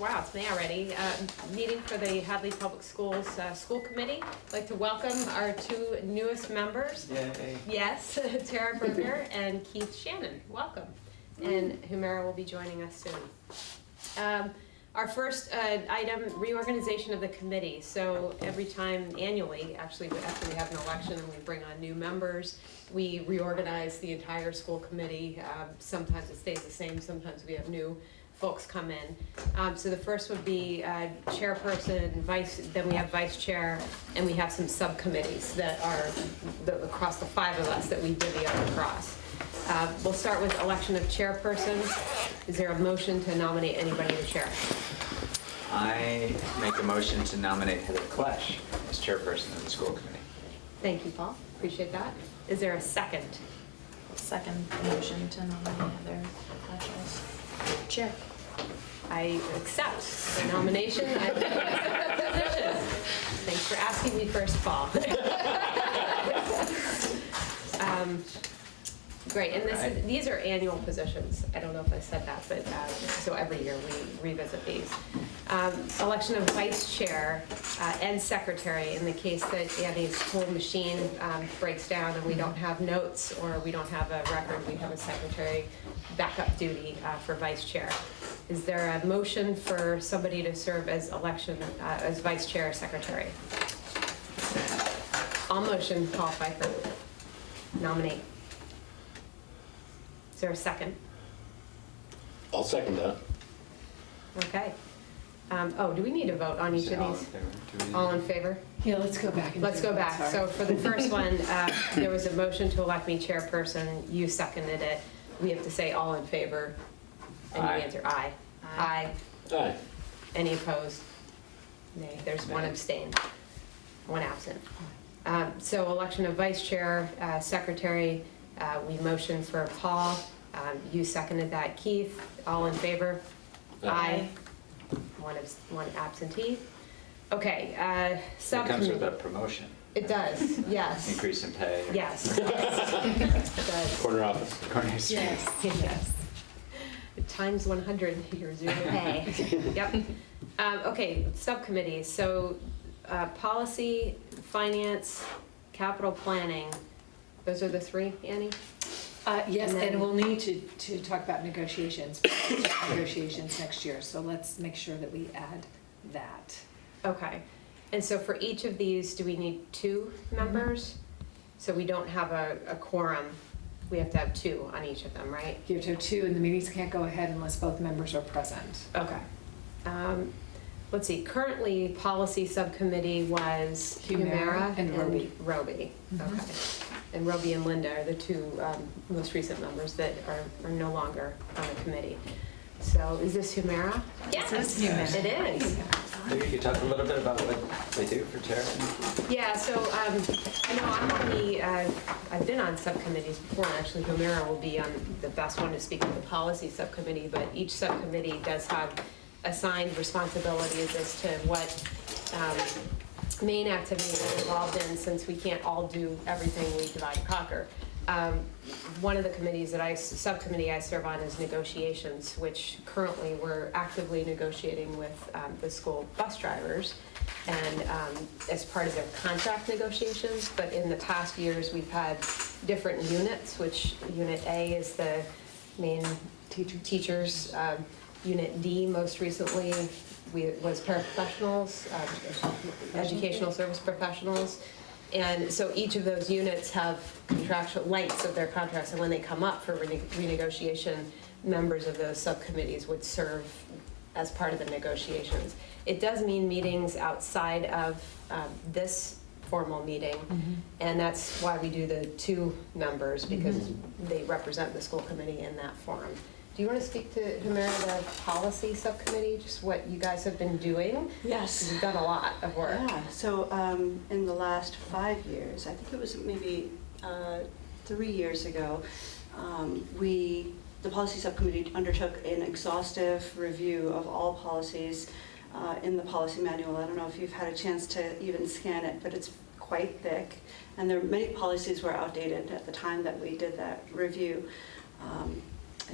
Wow, it's May already. Meeting for the Hadley Public Schools School Committee. I'd like to welcome our two newest members. Yay. Yes, Tara Berger and Keith Shannon. Welcome. And Humera will be joining us soon. Our first item, reorganization of the committee. So every time annually, actually after we have an election and we bring on new members, we reorganize the entire school committee. Sometimes it stays the same, sometimes we have new folks come in. So the first would be chairperson, then we have vice chair, and we have some subcommittees that are across the five of us that we divvy up across. We'll start with election of chairperson. Is there a motion to nominate anybody to chair? I make a motion to nominate Heather Klesch as chairperson of the school committee. Thank you, Paul. Appreciate that. Is there a second? Second motion to nominate Heather Klesch as chair. I accept the nomination. I accept the position. Thanks for asking me first, Paul. Great, and these are annual positions. I don't know if I said that, but so every year we revisit these. Election of vice chair and secretary in the case that Annie's whole machine breaks down and we don't have notes or we don't have a record, we have a secretary backup duty for vice chair. Is there a motion for somebody to serve as as vice chair or secretary? I'll motion Paul Pfeiffer. Nominate. Is there a second? I'll second that. Okay. Do we need to vote on each of these? All in favor? Yeah, let's go back. Let's go back. So for the first one, there was a motion to elect me chairperson. You seconded it. We have to say all in favor. And you answer aye. Aye. Aye. Any opposed? Nay. There's one abstain, one absent. So election of vice chair, secretary, we motioned for Paul. You seconded that. Keith, all in favor? Aye. One absentee. Okay, It comes subcommittee. with a promotion. It does, yes. Increase in pay. Yes. It does. Corner office. Corner Street. Yes. Times 100 your zero pay. Yep. Okay, subcommittees. So policy, finance, capital planning. Those are the three, Annie? Yes, And then- and we'll need to talk about negotiations next year, so let's make sure that we add that. Okay. And so for each of these, do we need two members? So we don't have a quorum. We have to have two on each of them, right? You have to have two, and the meetings can't go ahead unless both members are present. Okay. Let's see, currently policy subcommittee was Humera and Roby. Mhm. Okay. And Roby and Linda are the two most recent members that are no longer on the committee. So is this Humera? Yes, it's Humera. It is. Maybe you could talk a little bit about what they do for Tara. Yeah, so I know I'm on I've been on subcommittees before, and actually Humera will be on the best one to speak of the policy subcommittee, but each subcommittee does have assigned responsibilities as to what main activities are involved in, since we can't all do everything, we divide and conquer. One of the committees subcommittee I serve on is negotiations, which currently we're actively negotiating with the school bus drivers and as part of their contract negotiations. But in the past years, we've had different units, which Unit A is the main teachers. Unit D most recently was paraprofessionals, educational service professionals. And so each of those units have contractual lengths of their contracts, and when they come up for renegotiation, members of those subcommittees would serve as part of the negotiations. It does mean meetings outside of this formal meeting, and that's why we do the two members, because they represent the school committee in that forum. Do you want to speak to Humera, the policy subcommittee, just what you guys have been doing? Yes. You've done a lot of work. Yeah, so in the last 5 years, I think it was maybe 3 years ago, the policy subcommittee undertook an exhaustive review of all policies in the policy manual. I don't know if you've had a chance to even scan it, but it's quite thick. And there many policies were outdated at the time that we did that review.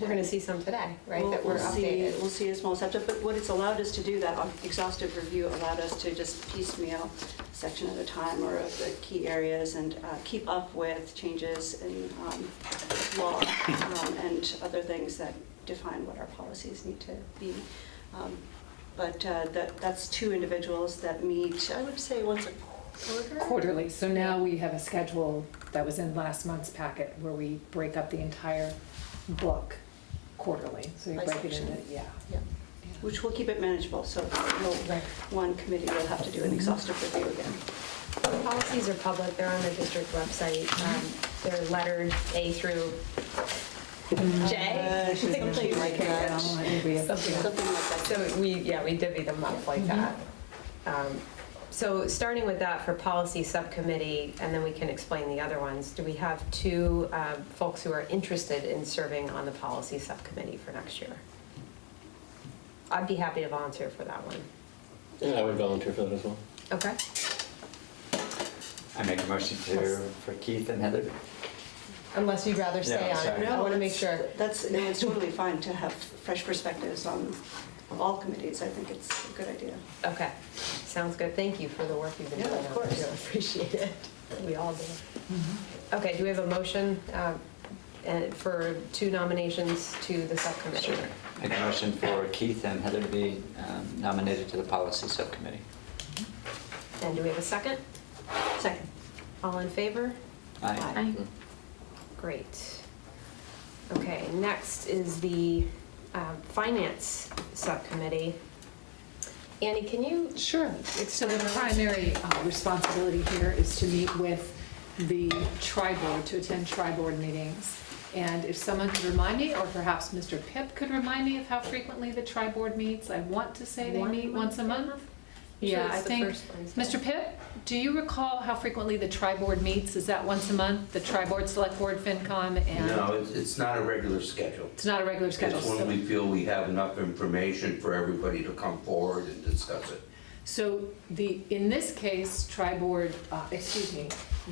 We're gonna see some today, right, We'll- that were we'll see- updated. We'll see a small subset, but what it's allowed us to do, that exhaustive review allowed us to just piecemeal a section at a time or of the key areas and keep up with changes in law and other things that define what our policies need to be. But that's 2 individuals that meet, I would say, once a quarter. Quarterly, so now we have a schedule that was in last month's packet where we break up the entire book quarterly. So you By break it into, section. yeah. Yeah. Which will keep it manageable, so no Right. one committee will have to do an exhaustive review again. The policies are public, they're on the district website, they're lettered A through J. Something like that. Something Something like that. So we divvy them up like that. So starting with that for policy subcommittee, and then we can explain the other ones, do we have 2 folks who are interested in serving on the policy subcommittee for next year? I'd be happy to volunteer for that one. Yeah, I would volunteer for that as well. Okay. I make a motion for Keith and Heather. Unless you'd rather stay Yeah, on sorry. it. I want to make sure. It's totally fine to have fresh perspectives on all committees. I think it's a good idea. Okay, sounds good. Thank you for the work you've been Yeah, doing. of on course. it. I appreciate it. We all do. Okay, do we have a motion for 2 nominations to the subcommittee? Sure. Make a motion for Keith and Heather to be nominated to the policy subcommittee. And do we have a second? Second. All in favor? Aye. Aye. Great. Okay, next is the finance subcommittee. Annie, can you? Sure. So the primary responsibility here is to meet with the tri-board, to attend tri-board meetings. And if someone could remind me, or perhaps Mr. Pip could remind me of how frequently the tri-board meets. I want to say they meet once a month. Yeah, Usually I it's the think, first Wednesday. Mr. Pip, do you recall how frequently the tri-board meets? Is that once a month, the tri-board, select board, FinCom, and? No, it's not a regular schedule. It's not a regular schedule. It's when we feel we have enough information for everybody to come forward and discuss it. So in this case, tri-board,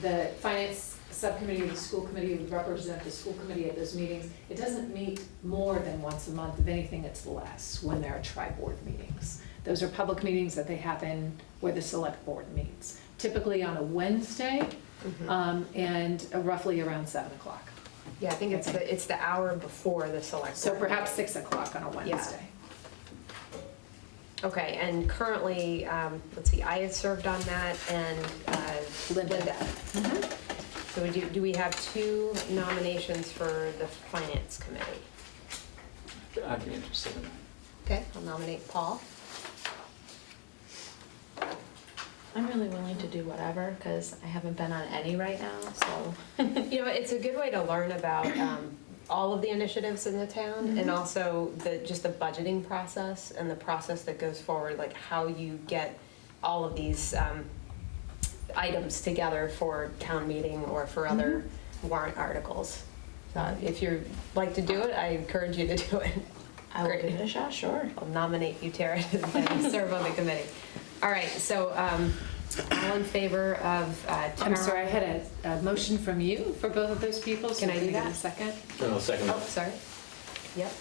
the finance subcommittee or the school committee would represent the school committee at those meetings. It doesn't meet more than once a month. If anything, it's less when there are tri-board meetings. Those are public meetings that they happen where the select board meets, typically on a Wednesday, and roughly around 7 o'clock. Yeah, I think it's the hour before the select So board perhaps meeting. 6 o'clock on a Wednesday. Okay, and currently, let's see, I had served on that and Linda. So do we have 2 nominations for the finance committee? I'd be interested in that. Okay, I'll nominate Paul. I'm really willing to do whatever, because I haven't been on any right now, so. You know, it's a good way to learn about all of the initiatives in the town and also just the budgeting process and the process that goes forward, like how you get all of these items together for town meeting or for other warrant articles. If you'd like to do it, I encourage you to do it. I will Great. give it a shot, sure. I'll nominate you, Tara, to serve on the committee. All right, so all in favor of Tara? I'm sorry, I had a motion from you for both of those people, so Can I do can I get that? a second? No, second. Oh, sorry. Yep.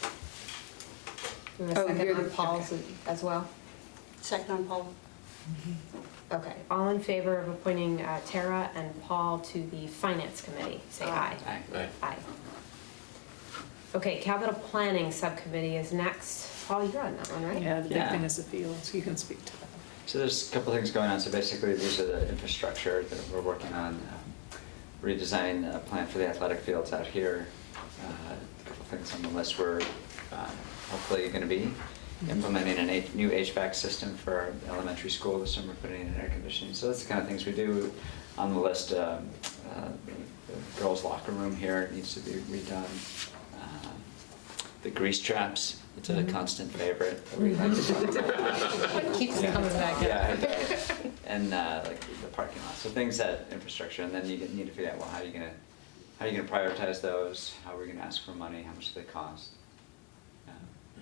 Do we have a Oh, second you're on the- Paul's as well? Second on Paul. Okay, all in favor of appointing Tara and Paul to the Finance Committee, say aye. Aye. Aye. Aye. Okay, Capital Planning Subcommittee is next. Paul, you're on that one, right? Yeah, the big Yeah. thing is the field, so you can speak to that. So there's a couple things going on. So basically, these are the infrastructure that we're working on, redesigning a plan for the athletic fields out here. A couple things on the list. We're hopefully going to be implementing a new HVAC system for our elementary school this summer, putting in air conditioning. So that's the kind of things we do. On the list, the girls' locker room here needs to be redone. The grease traps, it's a constant favorite that we like to talk about. What keeps coming back up? Yeah, it does. And like the parking lot, so things that infrastructure, and then you need to figure out, well, how are you gonna prioritize those? How are we gonna ask for money? How much do they cost?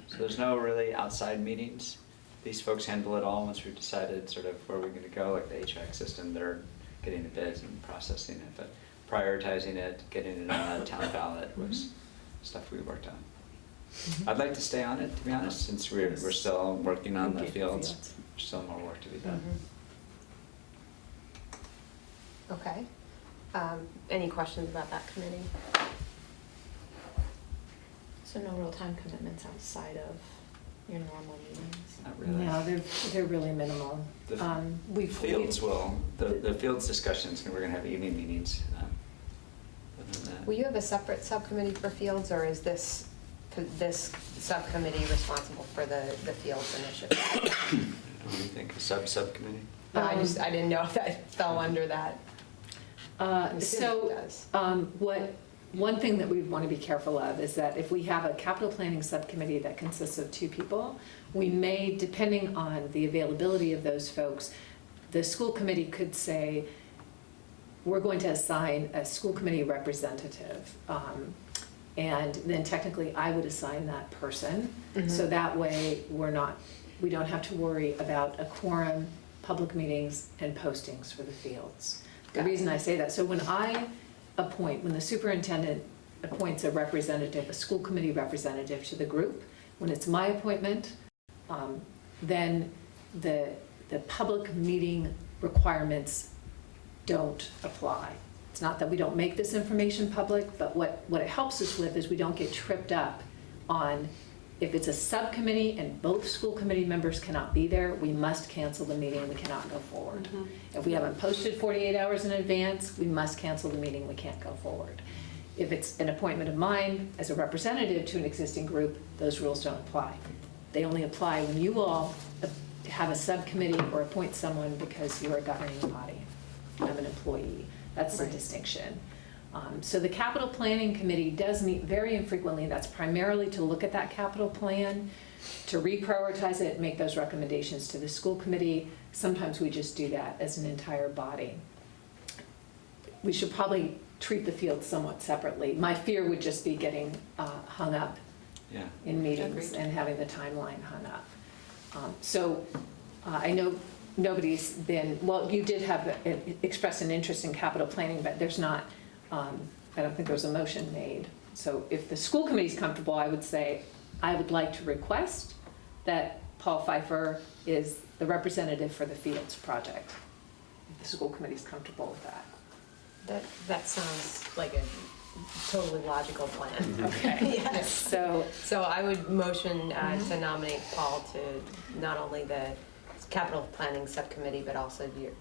So there's no really outside meetings. These folks handle it all once we've decided sort of where we're gonna go, like the HVAC system, they're getting the bids and processing it, but prioritizing it, getting it on a town ballot was stuff we worked on. I'd like to stay on it, to be honest, since we're still working on the Okay, fields. fields. There's still more work to be done. Okay. Any questions about that committee? So no real time commitments outside of your normal meetings? Not really. No, they're really minimal. The We've fields will, the fields discussions, we're gonna have evening meetings. Other than that. Will you have a separate subcommittee for fields, or is this subcommittee responsible for the fields initiative? What do you think, a subcommittee? No, I didn't know if that fell under that. I'm assuming it does. One thing that we want to be careful of is that if we have a capital planning subcommittee that consists of 2 people, we may, depending on the availability of those folks, the school committee could say, we're going to assign a school committee representative. And then technically I would assign that person. So that way we don't have to worry about a quorum, public meetings, and postings for the fields. The reason I say that, so when the superintendent appoints a representative, a school committee representative to the group, when it's my appointment, then the public meeting requirements don't apply. It's not that we don't make this information public, but what it helps us with is we don't get tripped up on, if it's a subcommittee and both school committee members cannot be there, we must cancel the meeting, we cannot go forward. If we haven't posted 48 hours in advance, we must cancel the meeting, we can't go forward. If it's an appointment of mine as a representative to an existing group, those rules don't apply. They only apply when you all have a subcommittee or appoint someone because you're a governing body. I'm an employee. That's the distinction. So the capital planning committee does meet very infrequently. That's primarily to look at that capital plan, to reprioritize it, make those recommendations to the school committee. Sometimes we just do that as an entire body. We should probably treat the field somewhat separately. My fear would just be getting hung up in meetings and having the timeline hung up. I know nobody's been, well, you did have expressed an interest in capital planning, but there's not, I don't think there was a motion made. So if the school committee's comfortable, I would say, I would like to request that Paul Pfeiffer is the representative for the Fields project. If the school committee's comfortable with that. That sounds like a totally logical plan. Okay. Yes. So I would motion to nominate Paul to not only the capital planning subcommittee, but also your.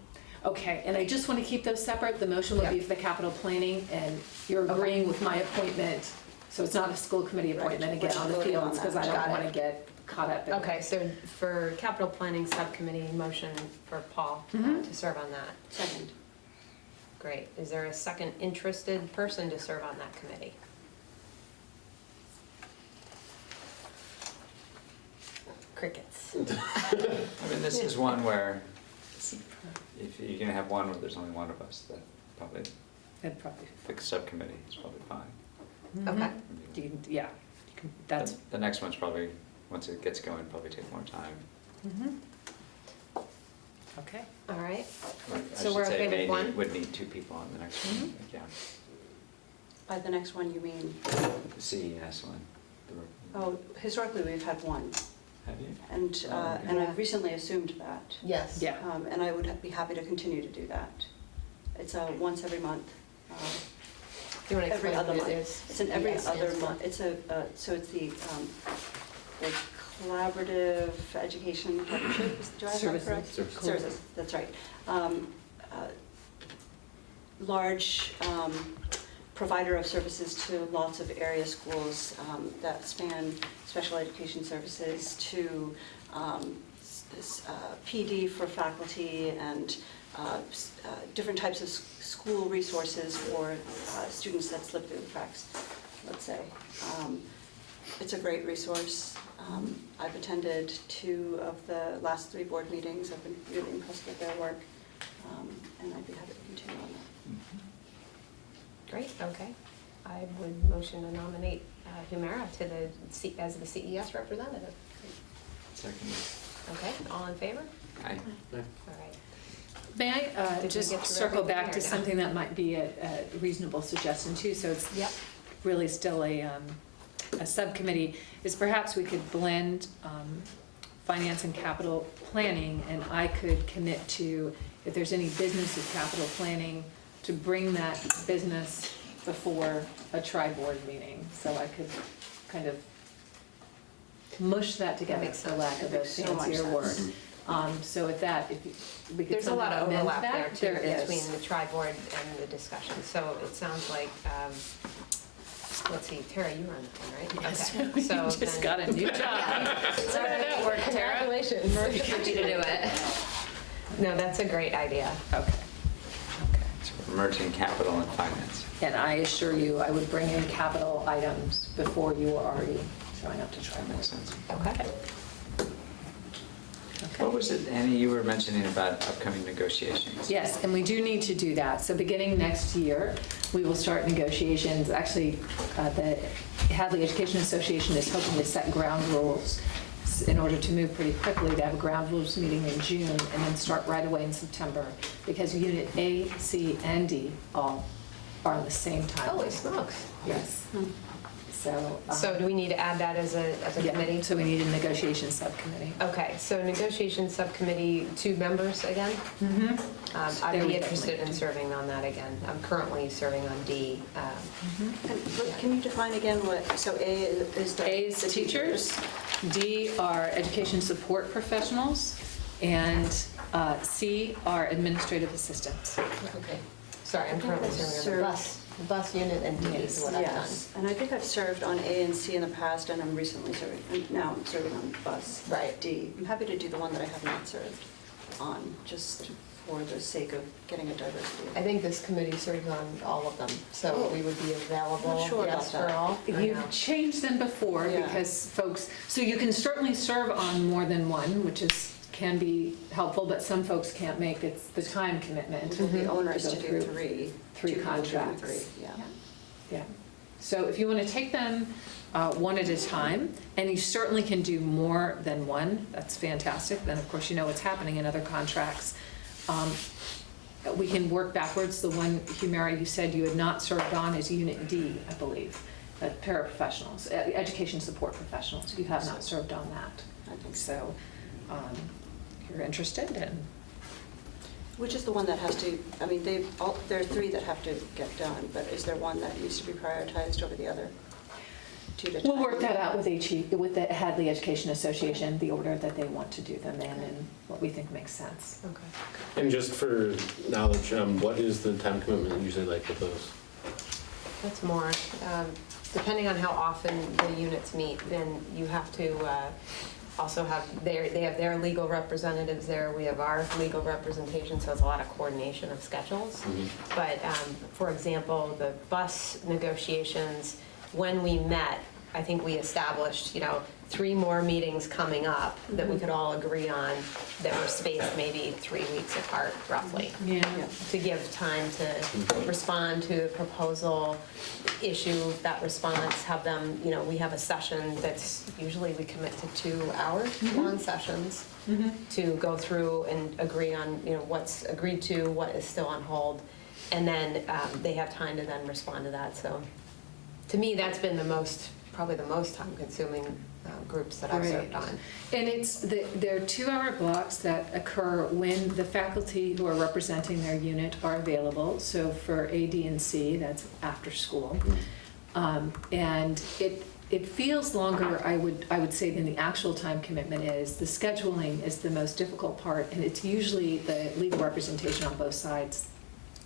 okay, and I just want to keep those separate. The motion will be for the capital planning, and you're agreeing with my appointment. So it's not a school committee appointment again on the fields, because I don't want to get caught up in. Okay, so for capital planning subcommittee, motion for Paul to serve on that. Second. Great. Is there a second interested person to serve on that committee? Crickets. I mean, this is one where, if you're gonna have one where there's only one of us, that probably, That'd probably. the subcommittee is probably fine. Okay. Do you- Yeah, that's. The next one's probably, once it gets going, probably take more time. Okay. All right. Or I So should we're say okay with may one? would need 2 people on the next one, yeah. By the next one, you mean, The CES one. oh, historically, we've had one, Have you? and Yeah. I've recently assumed that. Yes. Yeah. And I would be happy to continue to do that. It's once every month. Do you want to Every explain other what month. it is? It's an every Yes, other yes. month, it's so it's the collaborative education partnership, do I have that Services. correct? Services. Services, that's right. Large provider of services to lots of area schools that span special education services to PD for faculty and different types of school resources for students that slip through the cracks, let's say. It's a great resource. I've attended 2 of the last 3 board meetings. I've been really impressed with their work, and I'd be happy to continue on that. Great, okay. I would motion to nominate Humira as the CES representative. Second. Okay, all in favor? Aye. All right. May I Did we just get through circle back everything to or no? something that might be a reasonable suggestion too? So it's Yep. really still a a subcommittee, is perhaps we could blend finance and capital planning, and I could commit to, if there's any business of capital planning, to bring that business before a tri-board meeting. So I could kind of mush that together, makes for sense. lack of a That makes so much fancier word. sense. So if that, if we could There's a lot somehow of amend overlap there that, too, there is. between the tri-board and the discussion. So it sounds like, let's see, Tara, you run that one, right? Yes, Okay. you So just then- got a new job. So that work, Tara. Congratulations. Happy to do it. No, that's a great idea. Okay. Okay. So we're merging capital and finance. And I assure you, I would bring in capital items before you were already showing up to try. That makes sense. Okay. What was it, Annie, you were mentioning about upcoming negotiations? Yes, and we do need to do that. So beginning next year, we will start negotiations. Actually, the Hadley Education Association is hoping to set ground rules in order to move pretty quickly, to have a ground rules meeting in June and then start right away in September, because Unit A, C, and D all are on the same time. Holy smokes. Yes. So. So do we need to add that as a Yeah, committee? so we need a negotiation subcommittee. Okay, so negotiation subcommittee, 2 members again? Mm-hmm. I'd There we be go. interested in serving on that again. I'm currently serving on D. And can you define again what, so A is the... A is the teachers, D are education support professionals, and C are administrative assistants. Okay. Sorry, I'm currently serving on the bus unit and D is what I've done. Yes, and I think I've served on A and C in the past, and I'm recently serving, and now I'm serving on bus. Right. D. I'm happy to do the one that I have not served on, just for the sake of getting a diversity. I think this committee serves on all of them, so we would be available, Not sure yes, about for that. all. I know. You've changed them before Yeah. because folks, so you can certainly serve on more than one, which can be helpful, but some folks can't make it, the time commitment. It would be onerous To to go do through 3. 3 2 people doing contracts. 3, yeah. Yeah. So if you want to take them one at a time, and you certainly can do more than one, that's fantastic. Then, of course, you know what's happening in other contracts. We can work backwards. The one, Humira, you said you had not served on is Unit D, I believe, paraprofessionals, education support professionals. You have not served on that. I think So if you're interested in. Which is the one that has to, I mean, there are 3 that have to get done, but is there one that needs to be prioritized over the other? 2 to We'll work that out with with the Hadley Education Association, the order that they want to do them in and what we think makes sense. Okay. And just for knowledge, what is the time commitment usually like with those? That's more, depending on how often the units meet, then you have to also have, they have their legal representatives there, we have our legal representation, so it's a lot of coordination of schedules. But for example, the bus negotiations, when we met, I think we established, 3 more meetings coming up that we could all agree on that were spaced maybe 3 weeks apart roughly, Yeah. to give time to respond to the proposal, issue that response, have them, we have a session that's, usually we commit to 2-hour long sessions to go through and agree on, what's agreed to, what is still on hold, and then they have time to then respond to that. So to me, that's been probably the most time-consuming groups that I've served on. And there are 2-hour blocks that occur when the faculty who are representing their unit are available. So for A, D, and C, that's after school. And it feels longer, I would say, than the actual time commitment is. The scheduling is the most difficult part, and it's usually the legal representation on both sides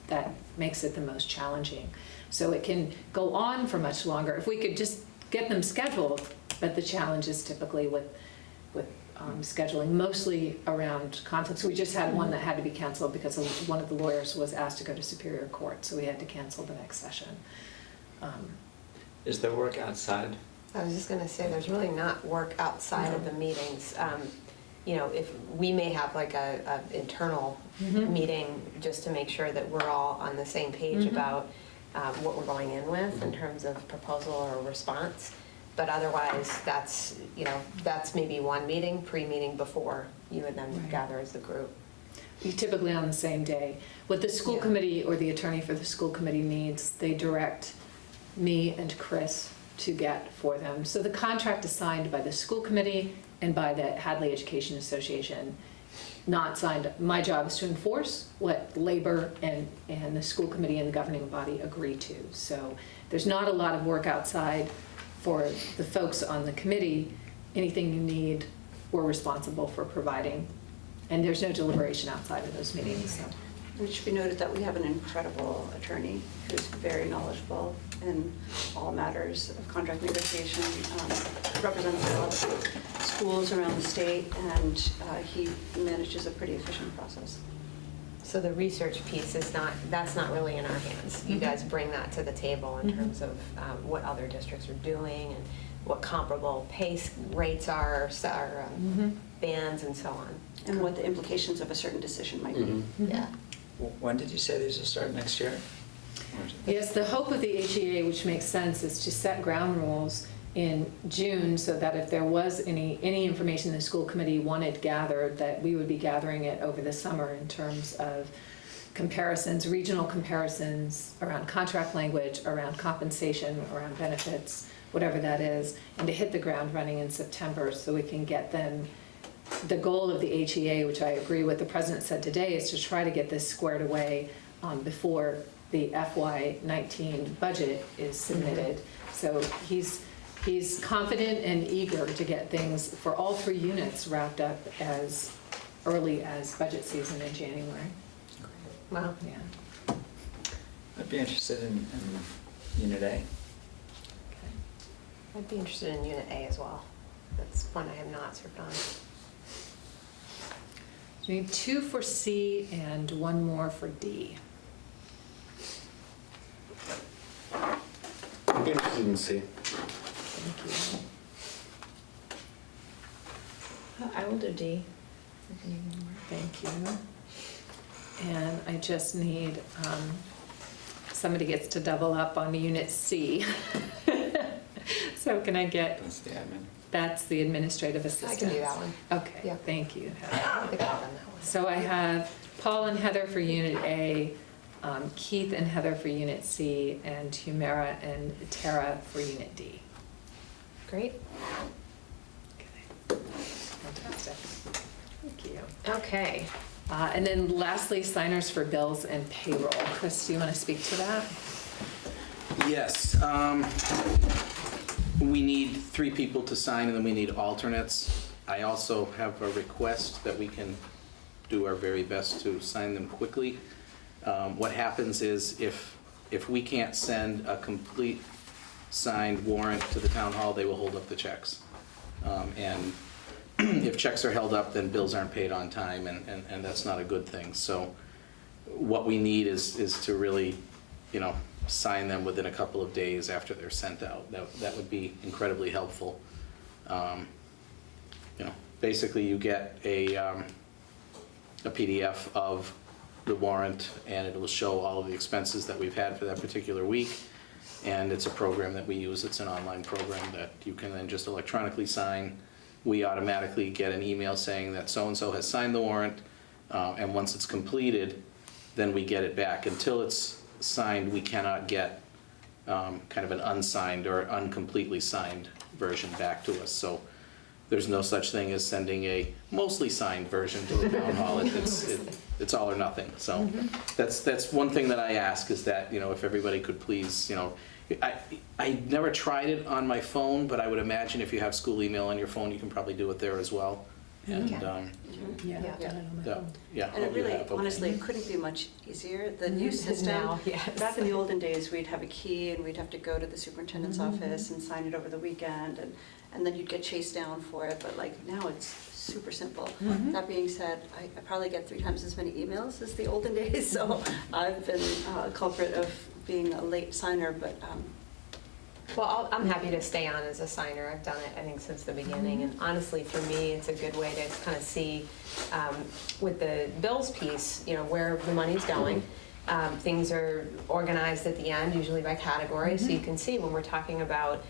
that makes it the most challenging. So it can go on for much longer. If we could just get them scheduled, but the challenge is typically with scheduling, mostly around conflicts. We just had one that had to be canceled because one of the lawyers was asked to go to Superior Court, so we had to cancel the next session. Is there work outside? I was just going to say, there's really not work outside of the meetings. If we may have like a internal meeting just to make sure that we're all on the same page about what we're going in with in terms of proposal or response. But otherwise, that's maybe one meeting, pre-meeting before you would then gather as a group. You typically on the same day. What the school committee or the attorney for the school committee needs, they direct me and Chris to get for them. So the contract is signed by the school committee and by the Hadley Education Association, not signed. My job is to enforce what labor and the school committee and the governing body agree to. So there's not a lot of work outside for the folks on the committee. Anything you need, we're responsible for providing. And there's no deliberation outside of those meetings. So. It should be noted that we have an incredible attorney who's very knowledgeable in all matters of contract negotiation, represents a lot of schools around the state, and he manages a pretty efficient process. So the research piece is that's not really in our hands. You guys bring that to the table in terms of what other districts are doing and what comparable rates are, bands and so on. And what the implications of a certain decision might be. Mm-hmm. Yeah. When did you say these will start next year? Yes, the hope of the HEA, which makes sense, is to set ground rules in June so that if there was any information the school committee wanted gathered, that we would be gathering it over the summer in terms of comparisons, regional comparisons around contract language, around compensation, around benefits, whatever that is, and to hit the ground running in September so we can get them. The goal of the HEA, which I agree with the president said today, is to try to get this squared away before the FY19 budget is submitted. So he's confident and eager to get things for all 3 units wrapped up as early as budget season in January. Wow. Yeah. I'd be interested in Unit A. I'd be interested in Unit A as well. That's one I have not served on. So we need 2 for C and 1 more for D. I'd be interested in C. Thank you. I will do D. Thank you. And I just need, somebody gets to double up on Unit C. So can I get, That's the admin. that's the administrative assistant. I can do that one. Okay, Yeah. thank you, I Heather. don't think I've done that one. So I have Paul and Heather for Unit A, Keith and Heather for Unit C, and Humera and Tara for Unit D. Great. Okay. Fantastic. Thank you. Okay. And then lastly, signers for bills and payroll. Chris, do you want to speak to that? Yes. We need 3 people to sign, and then we need alternates. I also have a request that we can do our very best to sign them quickly. What happens is if we can't send a complete signed warrant to the town hall, they will hold up the checks. And if checks are held up, then bills aren't paid on time, and that's not a good thing. So what we need is to really, sign them within a couple of days after they're sent out. That would be incredibly helpful. Basically you get a PDF of the warrant, and it will show all of the expenses that we've had for that particular week. And it's a program that we use. It's an online program that you can then just electronically sign. We automatically get an email saying that so-and-so has signed the warrant, and once it's completed, then we get it back. Until it's signed, we cannot get kind of an unsigned or uncompletely signed version back to us. So there's no such thing as sending a mostly signed version to the town hall. It's all or nothing. So that's one thing that I ask, is that, if everybody could please, I never tried it on my phone, but I would imagine if you have school email on your phone, you can probably do it there as well. And Yeah. Yeah. Yeah. I've done it on my yeah, phone. yeah. And it oh, you really, have, okay. honestly, it couldn't be much easier. The new system, Now, yes. back in the olden days, we'd have a key and we'd have to go to the superintendent's office and sign it over the weekend, and then you'd get chased down for it, but now it's super simple. That being said, I probably get 3 times as many emails as the olden days, so I've been a culprit of being a late signer, but Well, I'm happy to stay on as a signer. I've done it, I think, since the beginning. And honestly, for me, it's a good way to kind of see, with the bills piece, where the money's going. Things are organized at the end, usually by category, so you can see when we're talking about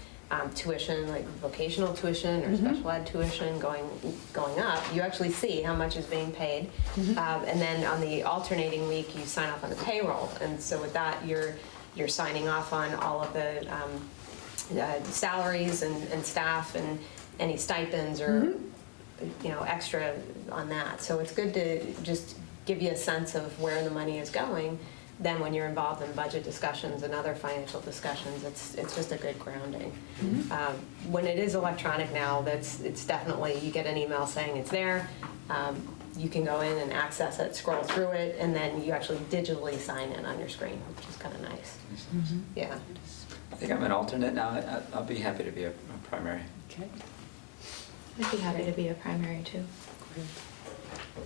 tuition, like vocational tuition or special ed tuition going up, you actually see how much is being paid. And then on the alternating week, you sign off on the payroll. And so with that, you're signing off on all of the salaries and staff and any stipends or, extra on that. So it's good to just give you a sense of where the money is going. Then when you're involved in budget discussions and other financial discussions, it's just a good grounding. When it is electronic now, it's definitely, you get an email saying it's there. You can go in and access it, scroll through it, and then you actually digitally sign in on your screen, which is kind of nice. Yeah. I think I'm an alternate now. I'll be happy to be a primary. Okay. I'd be happy to be a primary too.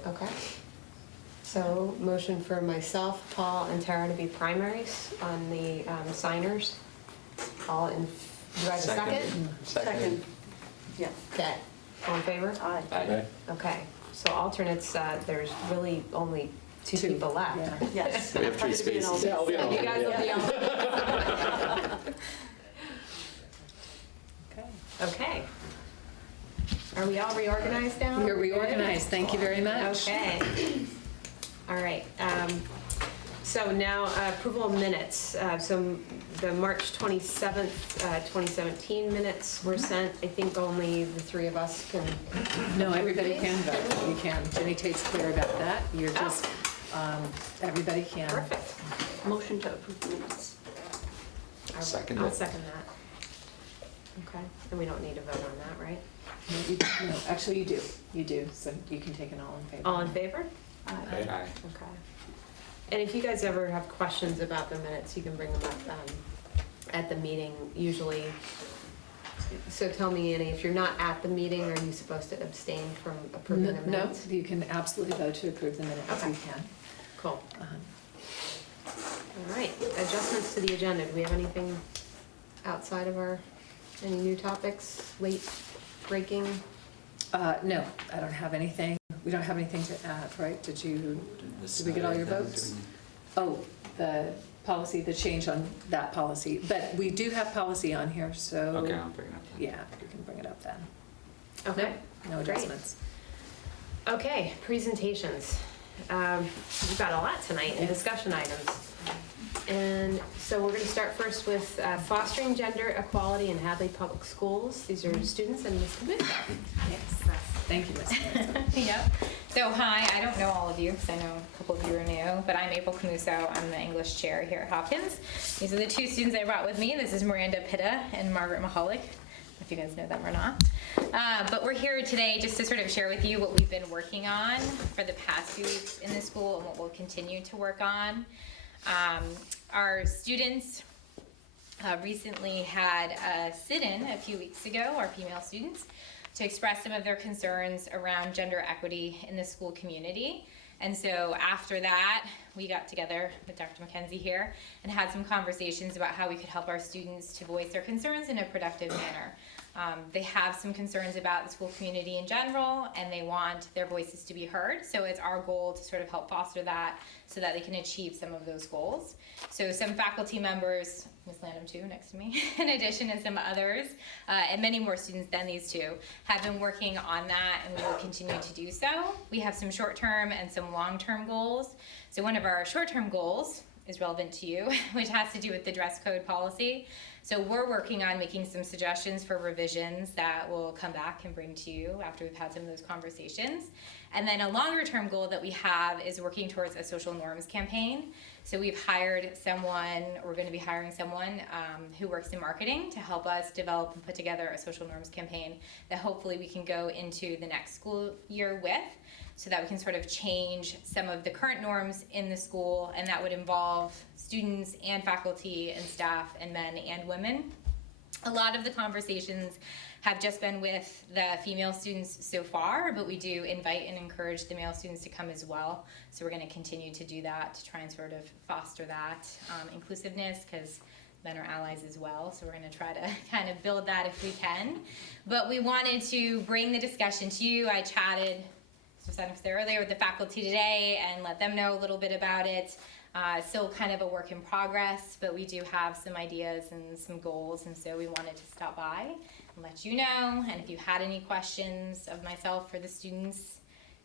Okay. So motion for myself, Paul, and Tara to be primaries on the signers. All in, do I have a second? Second. Yeah. Okay. All in favor? Aye. Aye. Okay. So alternates, there's really only two people left. Yeah. Yes. We have three Happy to be an spaces. Yeah, I'll be an You guys will alternate, be yeah. on. Okay. Okay. Are we all reorganized now? We're reorganized, thank you very much. Okay. All right. So now approval of minutes. So the March 27th, 2017 minutes were sent. I think only the three of us can. No, everybody can vote, you can. Jenny Tate's clear about that. You're just, everybody can. Perfect. Motion to approve the minutes. Second I'll it. second that. Okay. And we don't need to vote on that, right? No, actually you do, so you can take an all in favor. All in favor? Aye. Okay. And if you guys ever have questions about the minutes, you can bring them up at the meeting usually. So tell me, Annie, if you're not at the meeting, are you supposed to abstain from approving the No, minutes? you can absolutely vote to approve the minutes, Okay. you can. Cool. All right, adjustments to the agenda. Do we have anything outside of any new topics, late breaking? No, I don't have anything. We don't have anything to add, right? Did we get all your votes? Oh, the policy, the change on that policy. But we do have policy on here, so. Okay, I'll bring it up then. Yeah, you can bring it up then. Okay. No Great. adjustments. Okay, presentations. We've got a lot tonight in discussion items. And so we're going to start first with fostering gender equality in Hadley Public Schools. These are students and Ms. Camuso. Yes. Thank you, Ms. Hanson. Yep. So hi, I don't know all of you because I know a couple of you are new, but I'm April Camuso. I'm the English chair here at Hopkins. These are the two students I brought with me. This is Miranda Pitta and Margaret Mahalik, if you guys know them or not. But we're here today just to sort of share with you what we've been working on for the past few weeks in the school and what we'll continue to work on. Our students recently had a sit-in a few weeks ago, our female students, to express some of their concerns around gender equity in the school community. And so after that, we got together with Dr. McKenzie here and had some conversations about how we could help our students to voice their concerns in a productive manner. They have some concerns about the school community in general, and they want their voices to be heard. So it's our goal to sort of help foster that so that they can achieve some of those goals. So some faculty members, Ms. Landham too, next to me, in addition to some others, and many more students than these two, have been working on that, and we will continue to do so. We have some short-term and some long-term goals. So one of our short-term goals is relevant to you, which has to do with the dress code policy. So we're working on making some suggestions for revisions that we'll come back and bring to you after we've had some of those conversations. And then a longer term goal that we have is working towards a social norms campaign. So we've hired someone, we're going to be hiring someone who works in marketing to help us develop and put together a social norms campaign that hopefully we can go into the next school year with, so that we can sort of change some of the current norms in the school, and that would involve students and faculty and staff and men and women. A lot of the conversations have just been with the female students so far, but we do invite and encourage the male students to come as well. So we're going to continue to do that to try and sort of foster that inclusiveness, because men are allies as well. So we're going to try to kind of build that if we can. But we wanted to bring the discussion to you. I chatted earlier with the faculty today and let them know a little bit about it. Still kind of a work in progress, but we do have some ideas and some goals, and so we wanted to stop by and let you know. And if you had any questions of myself or the students,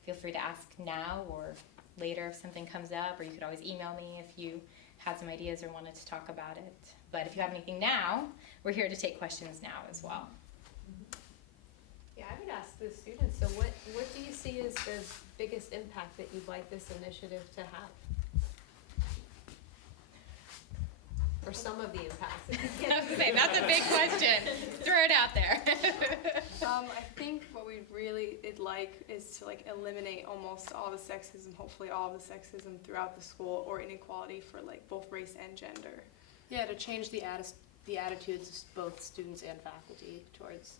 feel free to ask now or later if something comes up, or you could always email me if you had some ideas or wanted to talk about it. But if you have anything now, we're here to take questions now as well. Yeah, I would ask the students, so what do you see as the biggest impact that you'd like this initiative to have? Or some of the impacts. I was gonna say, that's a big question. Throw it out there. I think what we'd really like is to like eliminate almost all the sexism, hopefully all the sexism throughout the school, or inequality for like both race and gender. Yeah, to change the attitudes of both students and faculty towards,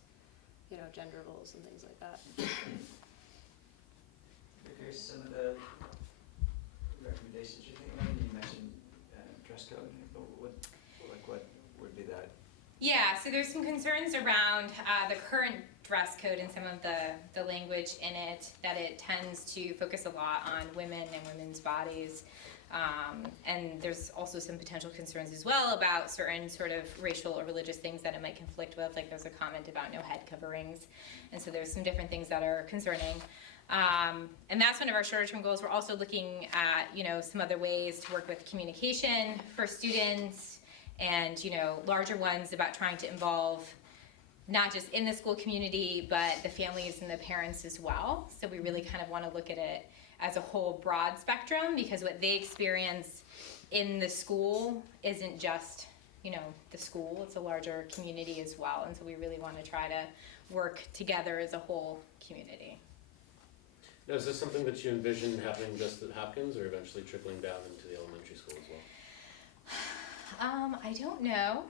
gender roles and things like that. Here's some of the recommendations you're thinking of. You mentioned dress code. What would be that? Yeah, so there's some concerns around the current dress code and some of the language in it, that it tends to focus a lot on women and women's bodies. And there's also some potential concerns as well about certain sort of racial or religious things that it might conflict with. Like there's a comment about no head coverings. And so there's some different things that are concerning. And that's one of our shorter term goals. We're also looking at, some other ways to work with communication for students, and, larger ones about trying to involve not just in the school community, but the families and the parents as well. So we really kind of want to look at it as a whole broad spectrum, because what they experience in the school isn't just, the school, it's a larger community as well. And so we really want to try to work together as a whole community. Now, is this something that you envision happening just at Hopkins or eventually trickling down into the elementary school as well? I don't know.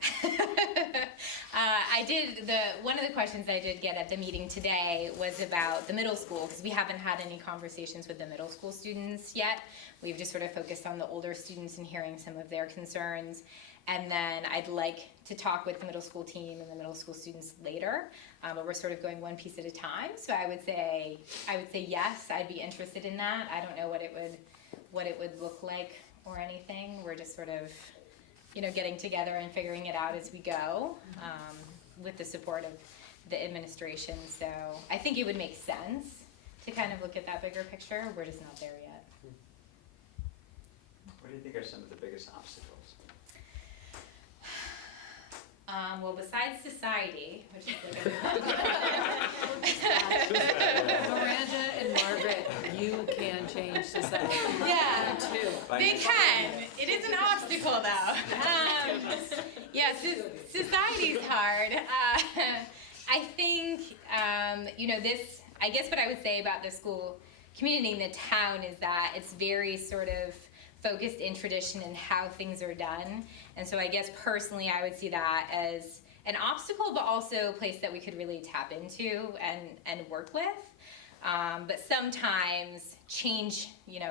One of the questions I did get at the meeting today was about the middle school, because we haven't had any conversations with the middle school students yet. We've just sort of focused on the older students and hearing some of their concerns. And then I'd like to talk with the middle school team and the middle school students later, but we're sort of going one piece at a time. So I would say yes, I'd be interested in that. I don't know what it would look like or anything. We're just sort of getting together and figuring it out as we go, with the support of the administration. So I think it would make sense to kind of look at that bigger picture. We're just not there yet. What do you think are some of the biggest obstacles? Well, besides society, which is Miranda and Margaret, you can change society. Yeah, Too. they can. It is an obstacle, though. Yeah, society's hard. I think, I guess what I would say about the school community in the town is that it's very sort of focused in tradition and how things are done. And so I guess personally I would see that as an obstacle, but also a place that we could really tap into and work with. But sometimes change,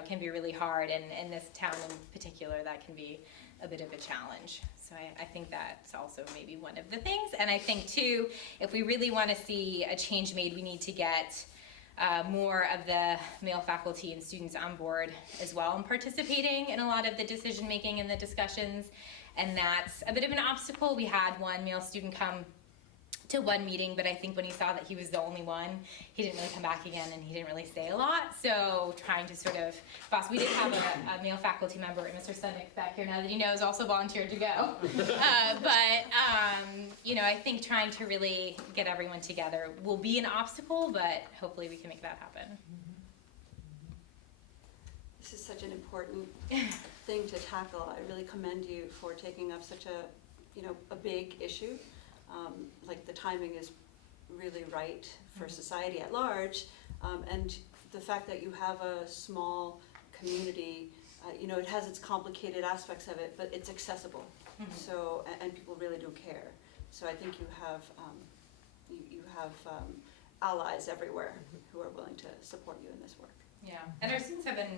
can be really hard, and in this town in particular, that can be a bit of a challenge. So I think that's also maybe one of the things. And I think too, if we really want to see a change made, we need to get more of the male faculty and students on board as well and participating in a lot of the decision making and the discussions. And that's a bit of an obstacle. We had one male student come to one meeting, but I think when he saw that he was the only one, he didn't really come back again, and he didn't really say a lot. So trying to sort of we did have a male faculty member, Mr. Sunick, back here now that he knows, also volunteered to go. I think trying to really get everyone together will be an obstacle, but hopefully we can make that happen. This is such an important thing to tackle. I really commend you for taking up such a big issue. Like the timing is really right for society at large, and the fact that you have a small community, it has its complicated aspects of it, but it's accessible. Mm-hmm. So, and people really do care. So I think you have allies everywhere who are willing to support you in this work. Yeah, and our students have been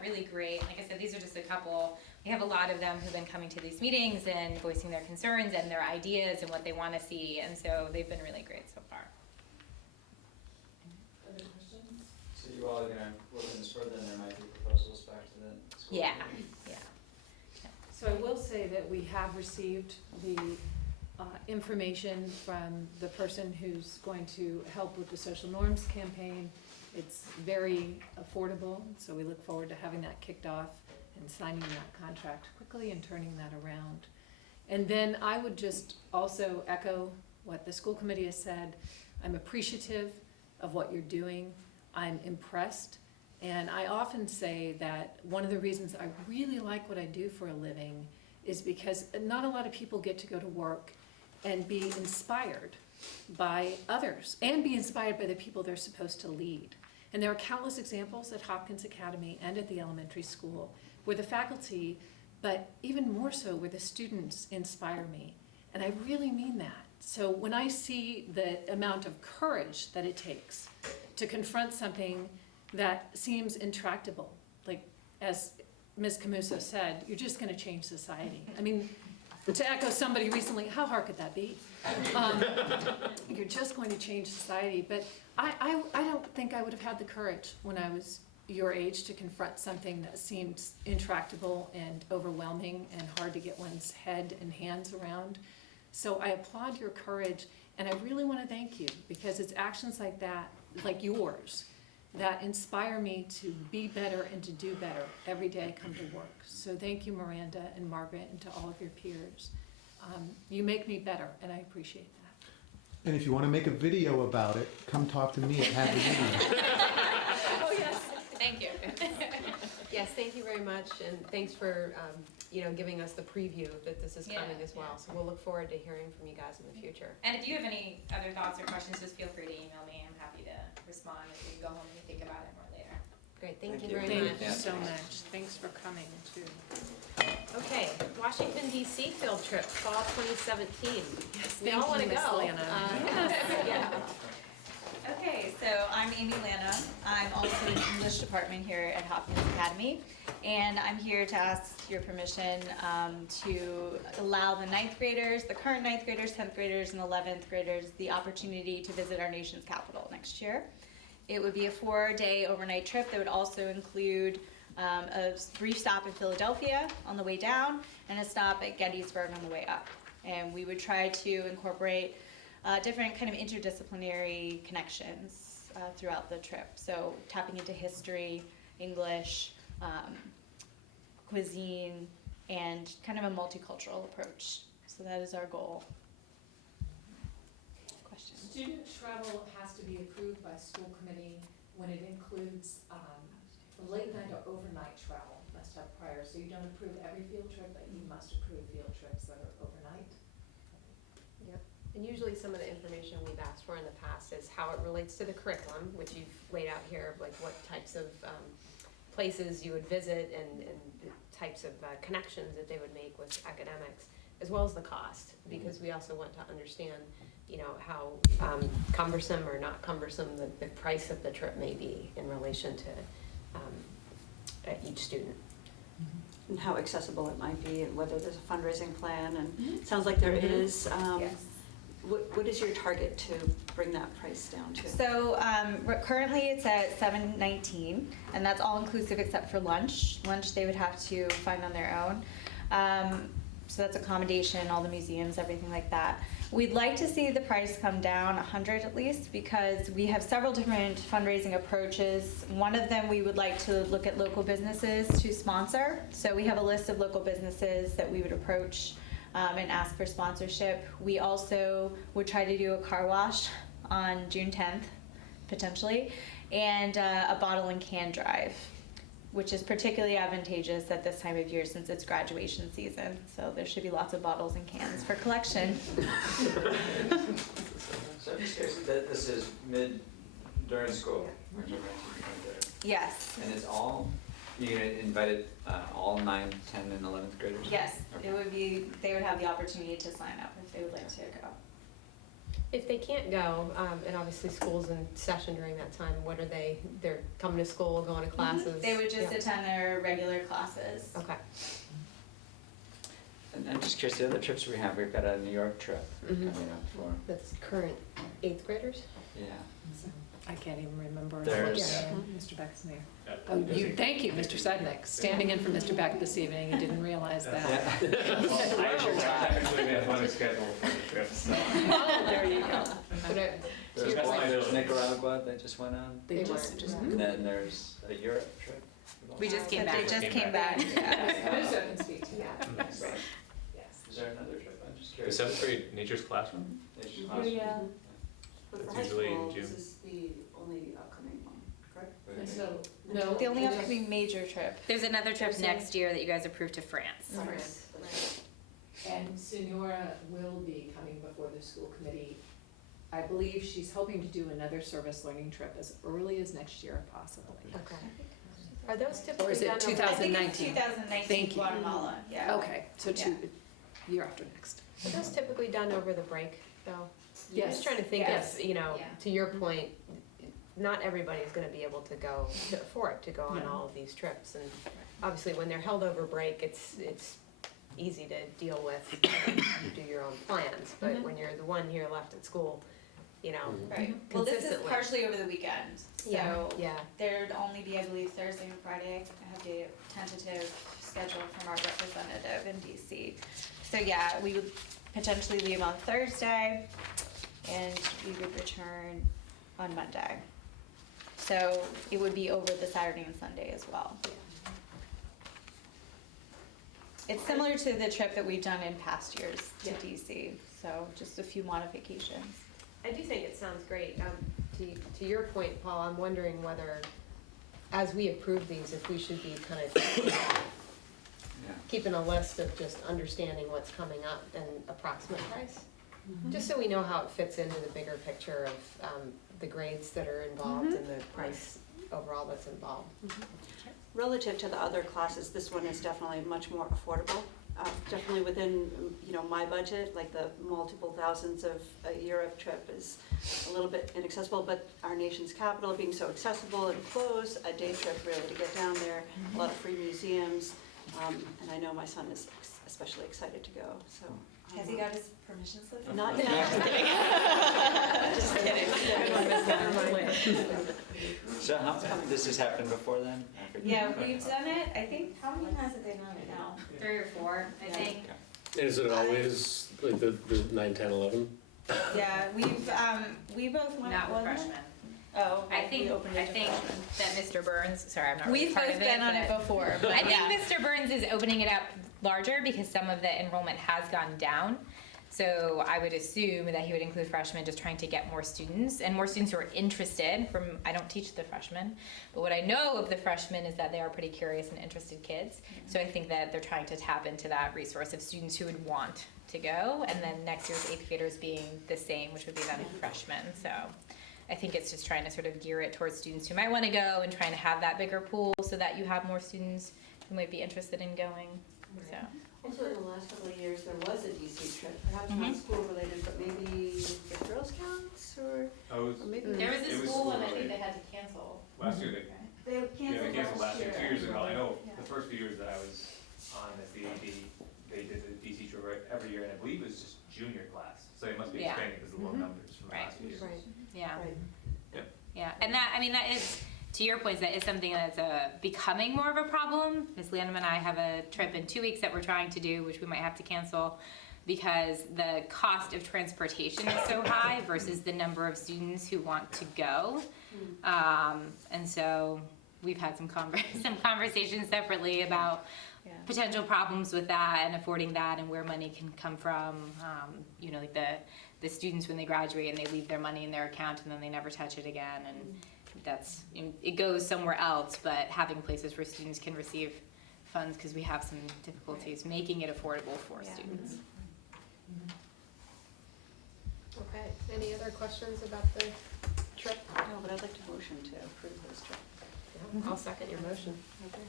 really great. Like I said, these are just a couple. We have a lot of them who've been coming to these meetings and voicing their concerns and their ideas and what they want to see, and so they've been really great so far. Other questions? So you all are going to work on this further, and there might be proposals back to the school? Yeah. So I will say that we have received the information from the person who's going to help with the social norms campaign, It's very affordable, so we look forward to having that kicked off and signing that contract quickly and turning that around. And then I would just also echo what the school committee has said. I'm appreciative of what you're doing. I'm impressed. And I often say that one of the reasons I really like what I do for a living is because not a lot of people get to go to work and be inspired by others and be inspired by the people they're supposed to lead. And there are countless examples at Hopkins Academy and at the elementary school where the faculty, but even more so where the students inspire me. And I really mean that. So when I see the amount of courage that it takes to confront something that seems intractable, like as Ms. Camuso said, you're just gonna change society. I mean, to echo somebody recently, how hard could that be? You're just going to change society, but I don't think I would have had the courage when I was your age to confront something that seemed intractable and overwhelming and hard to get one's head and hands around. So I applaud your courage, and I really want to thank you, because it's actions like that, like yours, that inspire me to be better and to do better every day I come to work. So thank you, Miranda and Margaret, and to all of your peers. You make me better, and I appreciate that. And if you want to make a video about it, come talk to me at Hadley School. Oh, yes. Thank you. Yes, thank you very much, and thanks for, giving us the preview that this is coming as well. So we'll look forward to hearing from you guys in the future. And if you have any other thoughts or questions, just feel free to email me. I'm happy to respond if you go home and you think about it more later. Great, thank Thank you you. very much. Thank you so much. Thanks for coming, too. Okay, Washington DC field trip, fall 2017. Yes, We all want to Miss go. Lana. Yeah. Okay, so I'm Amy Lana. I'm also in the English department here at Hopkins Academy, and I'm here to ask your permission to allow the current ninth graders, 10th graders, and 11th graders the opportunity to visit our nation's capital next year. It would be a 4-day overnight trip that would also include a brief stop in Philadelphia on the way down and a stop at Gettysburg on the way up. And we would try to incorporate different kind of interdisciplinary connections throughout the trip. So tapping into history, English, cuisine, and kind of a multicultural approach. So that is our goal. Questions? Student travel has to be approved by school committee when it includes late night or overnight travel must have prior. So you don't approve every field trip, but you must approve field trips that are overnight. Yep. And usually some of the information we've asked for in the past is how it relates to the curriculum, which you've laid out here, like what types of places you would visit and the types of connections that they would make with academics, as well as the cost, because we also want to understand, how cumbersome or not cumbersome the price of the trip may be in relation to each student. And how accessible it might be, and whether there's a fundraising plan, and it sounds like there is. Yes. What is your target to bring that price down to? So currently it's at $7.19, and that's all inclusive except for lunch. Lunch they would have to find on their own. So that's accommodation, all the museums, everything like that. We'd like to see the price come down $100 at least, because we have several different fundraising approaches. One of them, we would like to look at local businesses to sponsor. So we have a list of local businesses that we would approach and ask for sponsorship. We also would try to do a car wash on June 10th, potentially, and a bottle and can drive, which is particularly advantageous at this time of year since it's graduation season. So there should be lots of bottles and cans for collection. So I'm just curious, this is during school? Yes. And it's you're gonna invite all 9, 10, and 11th graders? Yes, Okay. it would be, they would have the opportunity to sign up if they would like to go. If they can't go, and obviously school's in session during that time, what are they're coming to school, going to classes? They would just Yeah. attend their regular classes. Okay. And I'm just curious, the other trips we've got a New York trip Mhm. coming up for, That's current 8th graders? yeah. I can't even remember. There's- Mr. Beck's mayor. Thank you, Mr. Sudnick, standing in for Mr. Beck this evening. You didn't realize that. I actually made a schedule for the trip, so. Oh, there you go. There's Nicaragua that just went on, They just. and then there's a Europe trip. We just came back. They just came back. Canuso can speak to that. Is there another trip? I'm just The curious. 7th grade nature's classroom? Nature's Oh, Classroom. yeah. But It's for high usually in school, June. this is the only upcoming one, correct? And so, no. The only upcoming major trip. There's another trip next year that you guys approved to France. Right. And Senora will be coming before the school committee. I believe she's hoping to do another service learning trip as early as next year, possibly. Okay. Are those Or typically is it done over? 2019? 2019 Thank you. Guatemala, yeah. Okay, so year after next. Are those typically done over the break, though? I'm Yes. just trying to think Yes. of, you know, Yeah. to your point, not everybody's gonna be able to go, to afford to go on No. all of these trips. And obviously, when they're held over break, it's easy to deal with, you do your own plans. But when you're the one here left at school, you know, Right. Well, this is consistently. partially over the weekend, Yeah, so yeah. there'd only be, I believe, Thursday and Friday. I have the tentative schedule from our representative in DC. So yeah, we would potentially leave on Thursday and we would return on Monday. So it would be over the Saturday and Sunday as well. It's similar to the trip that we've done in past years to Yeah. DC, so just a few modifications. I do think it sounds great. To your point, Paul, I'm wondering whether, as we approve these, if we should be kind of Yeah. keeping a list of just understanding what's coming up and approximate price. Just so we know how it fits into the bigger picture of the grades that are involved and the price overall that's involved. Relative to the other classes, this one is definitely much more affordable. Definitely within, you know, my budget, like the multiple thousands of a Europe trip is a little bit inaccessible, but our nation's capital being so accessible and close, a day trip really to get down there, a lot of free museums, and I know my son is especially excited to go, so. Has he got his permission slip? Not yet. Just kidding. So how this has happened before then? I forget. Yeah, we've done it, I think, how many times have they done it now? 3 or 4, I think. Okay. Is it always like the 9, 10, 11? Yeah, we both went, Not with wasn't it? freshmen. Oh, I we think opened it to freshmen. that Mr. Burns, sorry, I'm not really We've part both of it. been on it but before, but I think yeah. Mr. Burns is opening it up larger because some of the enrollment has gone down. So I would assume that he would include freshmen, just trying to get more students and more students who are interested I don't teach the freshmen, but what I know of the freshmen is that they are pretty curious and interested kids. So I think that they're trying to tap into that resource of students who would want to go, and then next year's 8th graders being the same, which would be then freshmen. So I think it's just trying to sort of gear it towards students who might want to go and trying to have that bigger pool so that you have more students who might be interested in going. So. Also, in the last couple of years, there was a DC trip, perhaps not school related, but maybe the Girl Scouts or maybe. There was It a was school one I school think related. they had to cancel. Last year, They they canceled last year, 2 years ago. I know Yeah. the first few years that I was on as the AD, they did the DC trip every year, and I believe it was just junior class. So they must be Yeah. expanding because of the low numbers from the Right. last few years. Right, Yeah. right. Yeah, and that is, to your point, that is something that's becoming more of a problem. Ms. Landham and I have a trip in 2 weeks that we're trying to do, which we might have to cancel because the cost of transportation is so high versus the number of students who want to go. And so we've had some conversations separately about potential problems with that and affording that and where money can come from. You know, like the students when they graduate and they leave their money in their account and then they never touch it again, and it goes somewhere else, but having places where students can receive funds, because we have some difficulties making it affordable for students. Okay, any other questions about the trip? No, but I'd like to motion to approve this trip. Yeah, I'll second your motion. Okay.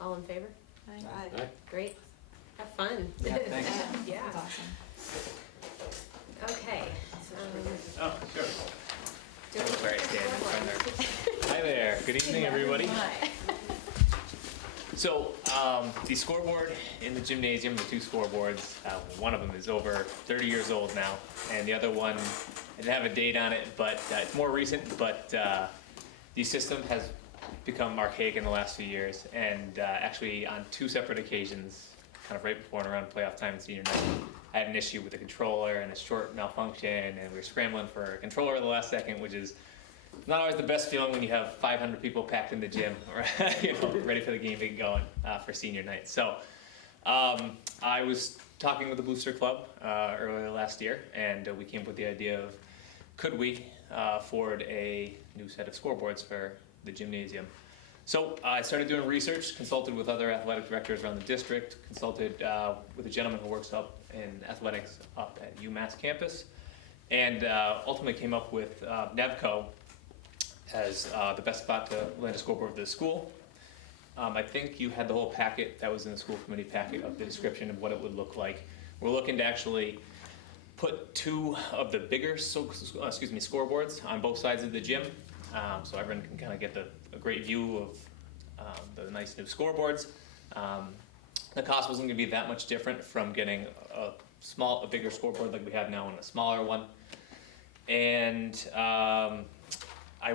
All in favor? Aye. Great. Have fun. Yeah, thanks. Yeah. That's awesome. Okay. Oh, sure. Sorry, Hi there, good evening, everybody. So the scoreboard in the gymnasium, the two scoreboards, one of them is over 30 years old now, and the other one, I didn't have a date on it, but it's more recent, but the system has become archaic in the last few years, and actually on two separate occasions, kind of right before and around playoff time and senior night, I had an issue with the controller and a short malfunction, and we were scrambling for a controller at the last second, which is not always the best feeling when you have 500 people packed in the gym, ready for the game to get going for senior night. So I was talking with the Booster Club earlier last year, and we came up with the idea of, could we afford a new set of scoreboards for the gymnasium? So I started doing research, consulted with other athletic directors around the district, consulted with a gentleman who works up in athletics up at UMass campus, and ultimately came up with Nevco as the best spot to land a scoreboard for the school. I think you had the whole packet that was in the school committee packet of the description of what it would look like. We're looking to actually put two of the bigger scoreboards on both sides of the gym, so everyone can kind of get a great view of the nice new scoreboards. The cost wasn't going to be that much different from getting a bigger scoreboard like we have now and a smaller one. And I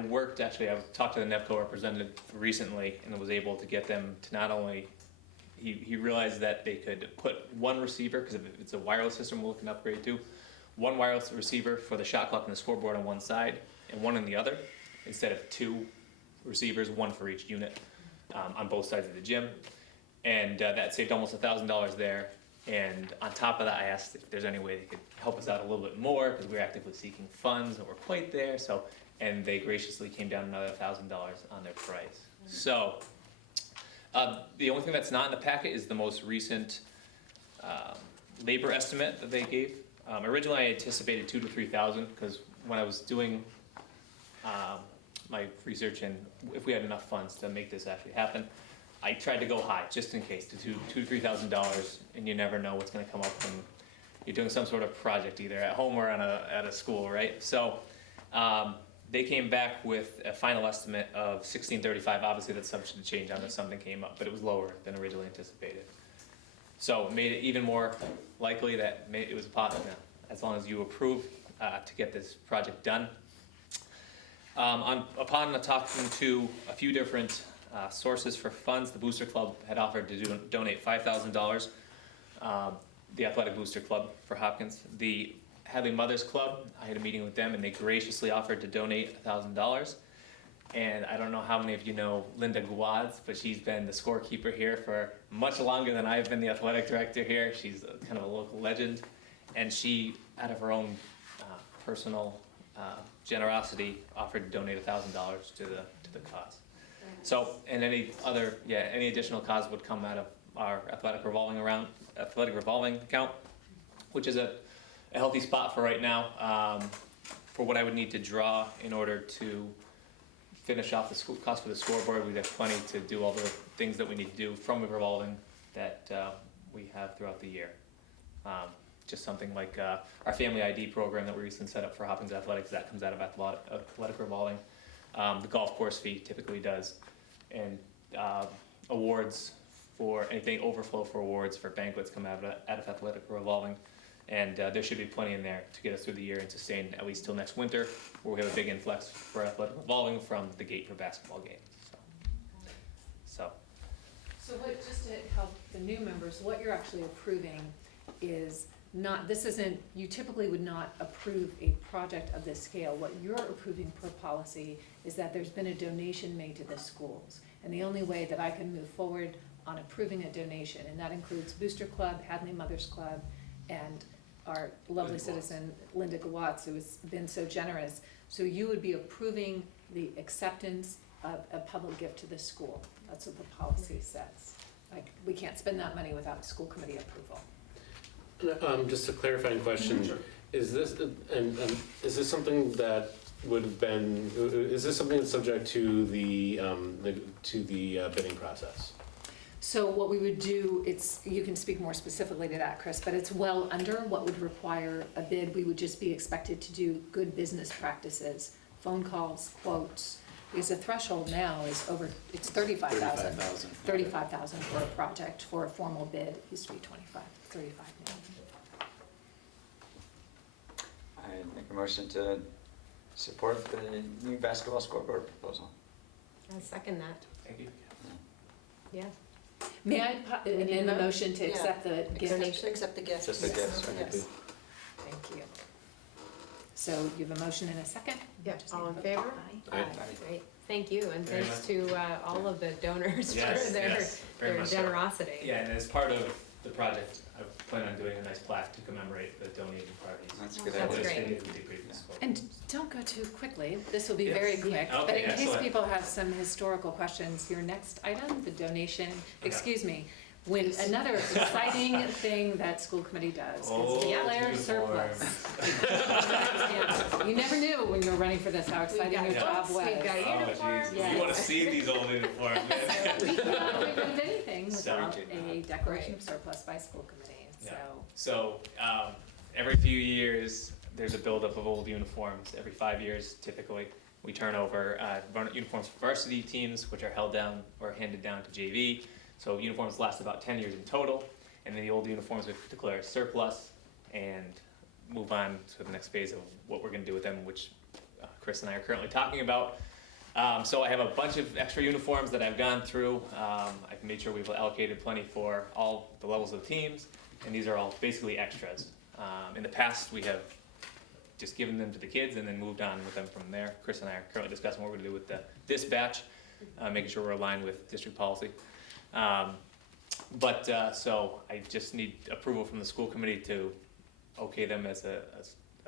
talked to the Nevco representative recently and was able to get them to not only, he realized that they could put one receiver, because if it's a wireless system we're looking to upgrade to, one wireless receiver for the shot clock and the scoreboard on one side and one on the other, instead of two receivers, one for each unit on both sides of the gym. And that saved almost $1,000 there. And on top of that, I asked if there's any way they could help us out a little bit more, because we're actively seeking funds and we're quite there. And they graciously came down another $1,000 on their price. So the only thing that's not in the packet is the most recent labor estimate that they gave. Originally, I anticipated $2,000 to $3,000, because when I was doing my research and if we had enough funds to make this actually happen, I tried to go high just in case, to $2,000 to $3,000, and you never know what's going to come up when you're doing some sort of project either at home or at a school, right? So they came back with a final estimate of $1,635. Obviously, that's subject to change unless something came up, but it was lower than originally anticipated. So it made it even more likely that it was possible, as long as you approve to get this project done. Upon talking to a few different sources for funds, the Booster Club had offered to donate $5,000. The Athletic Booster Club for Hopkins. The Hadley Mothers Club, I had a meeting with them and they graciously offered to donate $1,000. And I don't know how many of you know Linda Guads, but she's been the scorekeeper here for much longer than I've been the athletic director here. She's kind of a local legend. And she, out of her own personal generosity, offered to donate $1,000 to the cause. So, and any additional cause would come out of our athletic revolving account, which is a healthy spot for right now, for what I would need to draw in order to finish off the school cost for the scoreboard. We'd have plenty to do all the things that we need to do from the revolving that we have throughout the year. Just something like our family ID program that we recently set up for Hopkins Athletics, that comes out of athletic revolving. The golf course fee typically does. And awards for anything, overflow for awards for banquets come out of athletic revolving. And there should be plenty in there to get us through the year and sustain at least till next winter, where we have a big influx for athletic revolving from the gate for basketball games. So what, just to help the new members, what you're actually approving is not, this isn't, you typically would not approve a project of this scale. What you're approving per policy is that there's been a donation made to the schools. And the only way that I can move forward on approving a donation, and that includes Booster Club, Hadley Mothers Club, and our lovely citizen, Linda Gawatz, who has been so generous. So you would be approving the acceptance of a public gift to the school. That's what the policy says. Like, we can't spend that money without school committee approval. Just a clarifying question. Sure. Is this something that would have been, is this something that's subject to the bidding process? So what we would do, you can speak more specifically to that, Chris, but it's well under what would require a bid. We would just be expected to do good business practices, phone calls, quotes, Because the threshold now is over, it's 35,000. 35,000. 35,000 for a project, for a formal bid, it used to be 35 now. I make a motion to support the new basketball scoreboard proposal. I'll second that, Thank you. yeah. May I amend the motion to Yeah. accept the gift? Donation. Accept the gift. Just the Yes. gifts, Yes. Thank you. So you have a motion and a second? Yep, Just all need in to vote. favor? Aye. Great, thank you, and Very thanks to all of the donors Yes, for their, yes, very their much so. generosity. Yeah, and as part of the project, I plan on doing a nice plaque to commemorate the donating parties. That's a good That's idea. great. They did great in the school. And don't go too quickly, this will be Yes. very quick, but Okay, in case excellent. people have some historical questions, your next item, the donation, excuse me, when another exciting thing that school committee does is declare surplus. You never knew when you were running for this how exciting your job was. We've got Oh, uniforms. jeez, you wanna see these old uniforms, man. We cannot get rid of anything Sorry, without Jane. a declaration of surplus by school committee, so. Yeah. So, every few years, there's a buildup of old uniforms. Every 5 years, typically, we turn over uniforms for varsity teams, which are held down or handed down to JV. So uniforms last about 10 years in total, and then the old uniforms we declare surplus and move on to the next phase of what we're gonna do with them, which Chris and I are currently talking about. So I have a bunch of extra uniforms that I've gone through. I've made sure we've allocated plenty for all the levels of teams, and these are all basically extras. In the past, we have just given them to the kids and then moved on with them from there. Chris and I are currently discussing what we're gonna do with this batch, making sure we're aligned with district policy. So I just need approval from the school committee to okay them as a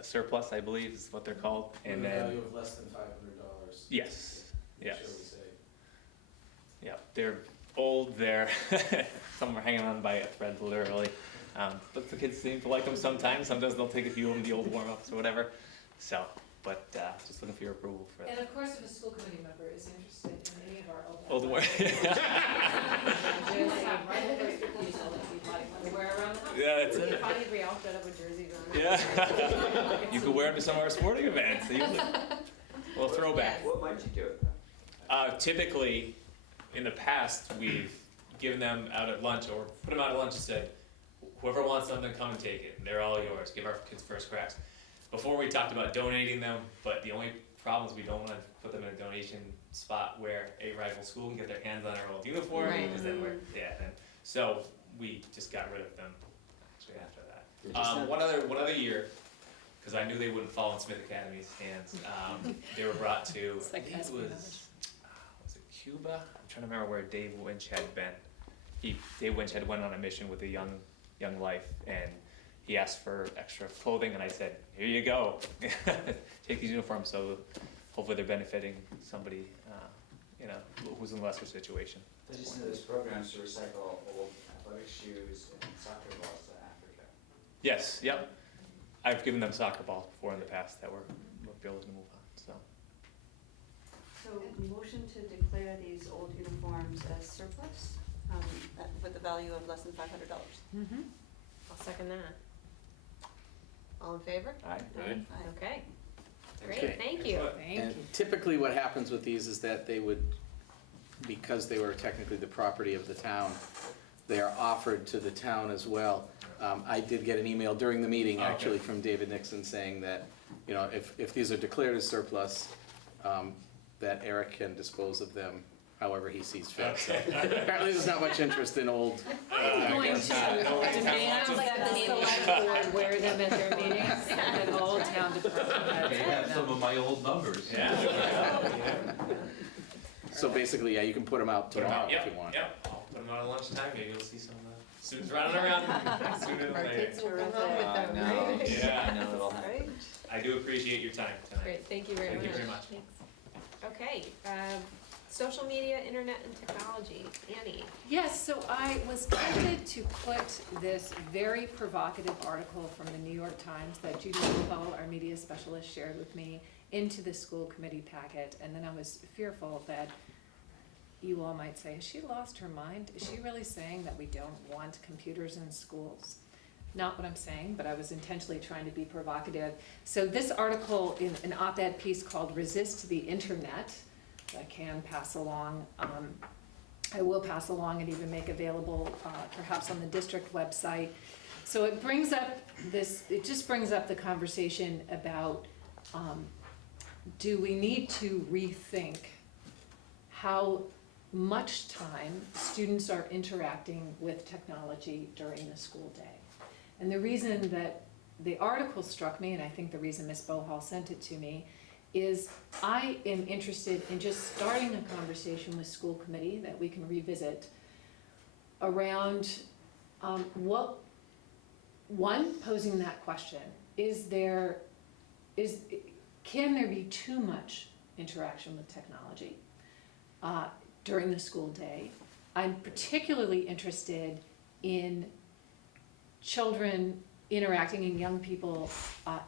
surplus, I believe is what they're called, and then. Value of less than $500. Yes, yes. Shall we say. Yeah, they're old, some are hanging on by a thread literally. But the kids seem to like them sometimes they'll take a few of them, the old warm-ups or whatever. So, but just looking for your approval for that. And of course, if a school committee member is interested in any of our Old old. war. Wear around the house. Yeah, that's It'd be it. funny if we all showed up with jerseys on. Yeah. You could wear them to some of our sporting events. So well, throwback. What might you do with that? Typically, in the past, we've given them out at lunch or put them out at lunch and said, whoever wants something, come and take it. They're all yours. Give our kids first cracks. Before we talked about donating them, but the only problem is we don't want to put them in a donation spot where a rival school can get their hands on our old uniform, Right. because then so we just got rid of them actually after that. Did you send- One other year, because I knew they wouldn't fall in Smith Academy's hands, they were brought to, It's like I think it espionage. was it Cuba? I'm trying to remember where Dave Winch had been. Dave Winch had went on a mission with a young life, and he asked for extra clothing, and I said, here you go, take these uniforms, so hopefully they're benefiting somebody, who's in a lesser situation. Did you send those programs to recycle old athletic shoes and soccer balls to Africa? Yes, yep. I've given them soccer balls before in the past that we're able to move on, so. So motion to declare these old uniforms as surplus, with a value of less than $500. Mm-hmm. I'll second that. All in favor? Aye. Okay, Okay. great, thank you. Thank you. And typically what happens with these is that they would, because they were technically the property of the town, they are offered to the town as well. I did get an email during the meeting, Okay. actually, from David Nixon saying that, if these are declared as surplus, that Eric can dispose of them however he sees fit. So apparently there's not much interest in old. I'm going to demand that the select board wear them at their meetings, and all town department heads They wear have some them. of my old numbers. Yeah. So basically, yeah, you can put them out tomorrow if you want. Yep, I'll put them out at lunchtime, maybe you'll see some students running around sooner than Our later. kids will run home with them, no. right? Yeah. I know it'll happen. Right? I do appreciate your time tonight. Great, thank you very much. Thank you very much. Okay, social media, internet, and technology, Annie. Yes, so I was tempted to put this very provocative article from the New York Times that Judy Lupel, our media specialist, shared with me into the school committee packet, and then I was fearful that you all might say, has she lost her mind? Is she really saying that we don't want computers in schools? Not what I'm saying, but I was intentionally trying to be provocative. So this article in an op-ed piece called Resist the Internet I can pass along. I will pass along and even make available perhaps on the district website. So it just brings up the conversation about, do we need to rethink how much time students are interacting with technology during the school day? And the reason that the article struck me, and I think the reason Ms. Bohal sent it to me, is I am interested in just starting a conversation with school committee that we can revisit around posing that question. Can there be too much interaction with technology during the school day? I'm particularly interested in children interacting and young people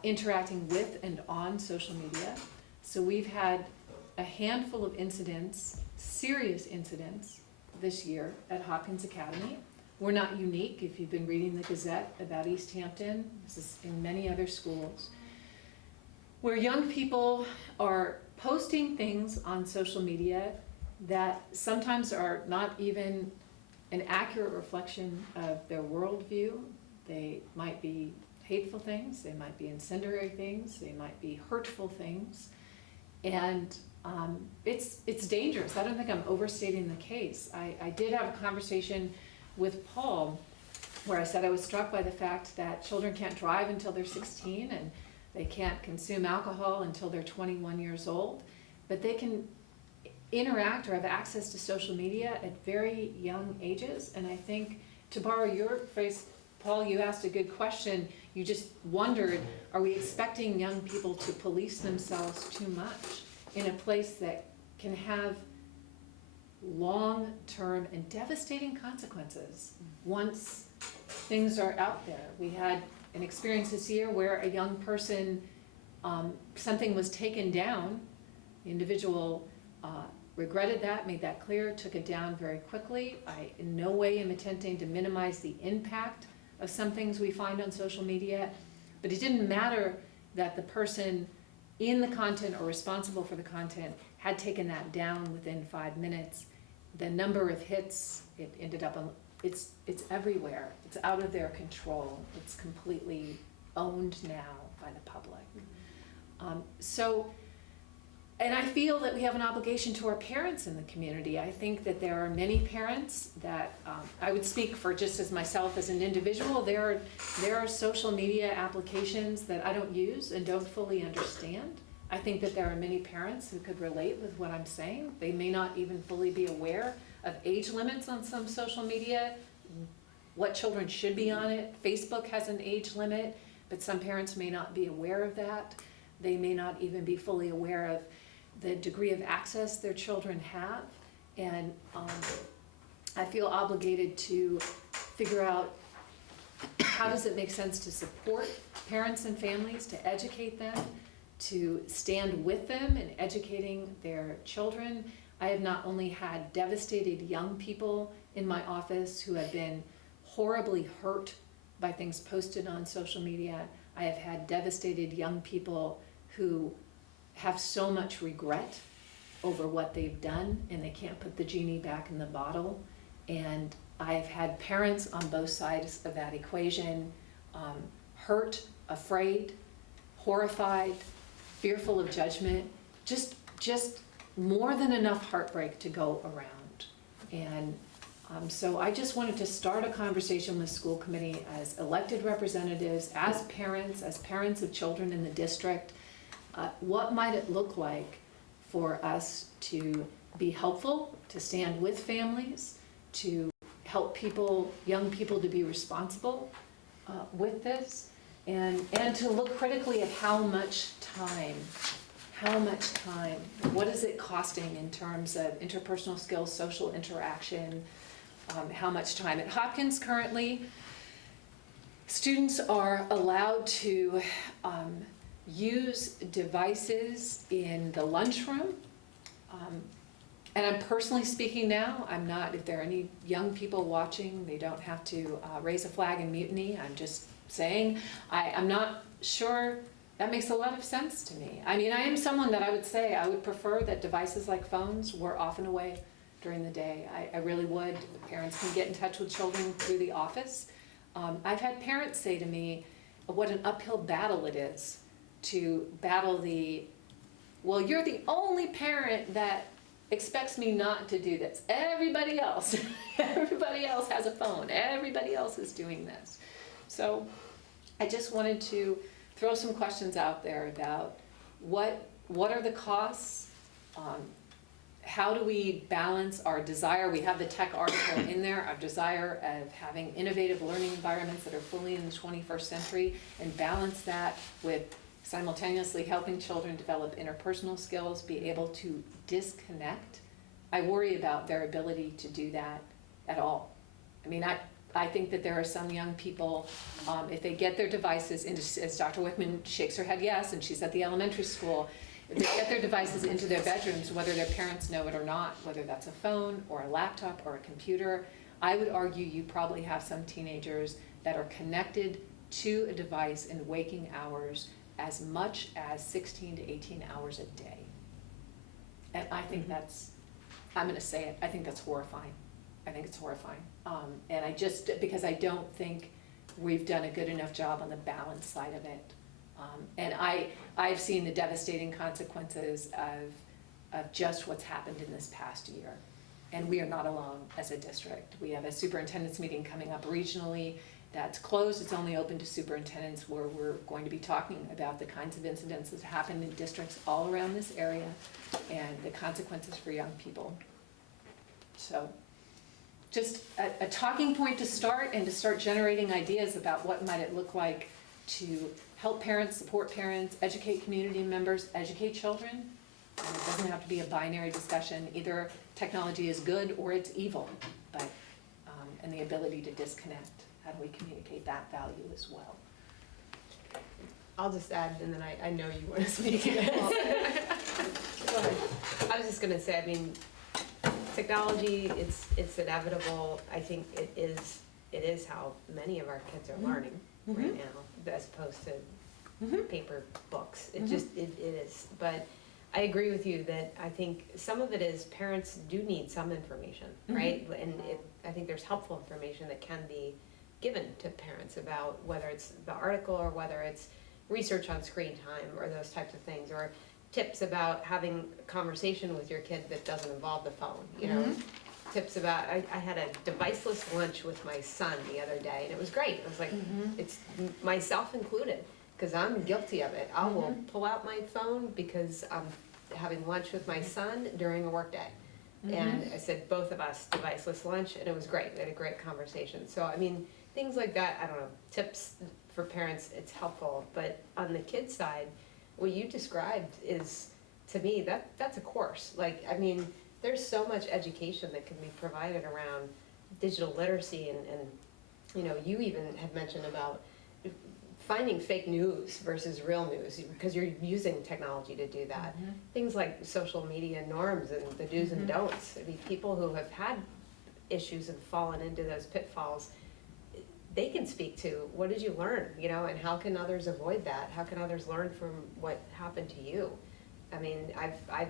interacting with and on social media. So we've had a handful of incidents, serious incidents this year at Hopkins Academy. We're not unique. If you've been reading the Gazette about East Hampton, this is in many other schools, where young people are posting things on social media that sometimes are not even an accurate reflection of their worldview. They might be hateful things, they might be incendiary things, they might be hurtful things. And it's dangerous. I don't think I'm overstating the case. I did have a conversation with Paul where I said I was struck by the fact that children can't drive until they're 16 and they can't consume alcohol until they're 21 years old, but they can interact or have access to social media at very young ages. And I think, to borrow your phrase, Paul, you asked a good question. You just wondered, are we expecting young people to police themselves too much in a place that can have long-term and devastating consequences once things are out there? We had an experience this year where a young person, something was taken down. The individual regretted that, made that clear, took it down very quickly. I in no way am attempting to minimize the impact of some things we find on social media, but it didn't matter that the person in the content or responsible for the content had taken that down within 5 minutes. The number of hits, it ended up on, it's everywhere. It's out of their control. It's completely owned now by the public. And I feel that we have an obligation to our parents in the community. I think that there are many parents that, I would speak for just as myself as an individual, there are social media applications that I don't use and don't fully understand. I think that there are many parents who could relate with what I'm saying. They may not even fully be aware of age limits on some social media, what children should be on it. Facebook has an age limit, but some parents may not be aware of that. They may not even be fully aware of the degree of access their children have. And I feel obligated to figure out how does it make sense to support parents and families, to educate them, to stand with them in educating their children. I have not only had devastated young people in my office who have been horribly hurt by things posted on social media. I have had devastated young people who have so much regret over what they've done and they can't put the genie back in the bottle. And I've had parents on both sides of that equation, hurt, afraid, horrified, fearful of judgment, just more than enough heartbreak to go around. And so I just wanted to start a conversation with school committee as elected representatives, as parents of children in the district. What might it look like for us to be helpful, to stand with families, to help young people to be responsible with this, and to look critically at how much time, what is it costing in terms of interpersonal skills, social interaction, how much time. At Hopkins currently, students are allowed to use devices in the lunchroom. And I'm personally speaking now, if there are any young people watching, they don't have to raise a flag and mutiny. I'm just saying, I'm not sure That makes a lot of sense to me. I mean, I am someone that I would say I would prefer that devices like phones were off and away during the day. I really would. Parents can get in touch with children through the office. I've had parents say to me what an uphill battle it is to battle well, you're the only parent that expects me not to do this. Everybody else has a phone. Everybody else is doing this. So I just wanted to throw some questions out there about what are the costs? How do we balance our desire? We have the tech article in there, our desire of having innovative learning environments that are fully in the 21st century, and balance that with simultaneously helping children develop interpersonal skills, be able to disconnect. I worry about their ability to do that at all. I mean, I think that there are some young people, if they get their devices into, as Dr. Wickman shakes her head yes, and she's at the elementary school, if they get their devices into their bedrooms, whether their parents know it or not, whether that's a phone or a laptop or a computer, I would argue you probably have some teenagers that are connected to a device in waking hours as much as 16 to 18 hours a day. And I think that's, I'm gonna say it, I think that's horrifying. I think it's horrifying. And I just, because I don't think we've done a good enough job on the balance side of it. And I've seen the devastating consequences of just what's happened in this past year. And we are not alone as a district. We have a superintendent's meeting coming up regionally that's closed. It's only open to superintendents, where we're going to be talking about the kinds of incidents that happen in districts all around this area and the consequences for young people. So just a talking point to start, and to start generating ideas about what might it look like to help parents, support parents, educate community members, educate children. And it doesn't have to be a binary discussion. Either technology is good or it's evil, but and the ability to disconnect. How do we communicate that value as well? I'll just add, and then I know you want to speak. Go ahead. I was just going to say, I mean, technology, it's inevitable. I think it is how many of our kids are learning right now, as opposed to paper books. It is. But I agree with you that I think some of it is parents do need some information, right? And I think there's helpful information that can be given to parents about whether it's the article or whether it's research on screen time or those types of things, or tips about having a conversation with your kid that doesn't involve the phone, you know. Tips about, I had a deviceless lunch with my son the other day, and it was great. I was like, it's myself included, because I'm guilty of it. I will pull out my phone because I'm having lunch with my son during a work day. And I said, both of us, deviceless lunch, and it was great. We had a great conversation. So, I mean, things like that, I don't know, tips for parents, it's helpful. But on the kids' side, what you described is, to me, that's a course. Like, I mean, there's so much education that can be provided around digital literacy, and you know, you even had mentioned about finding fake news versus real news, because you're using technology to do that. Things like social media norms and the do's and don'ts. I mean, people who have had issues and fallen into those pitfalls, they can speak to, what did you learn, you know, and how can others avoid that? How can others learn from what happened to you? I mean, I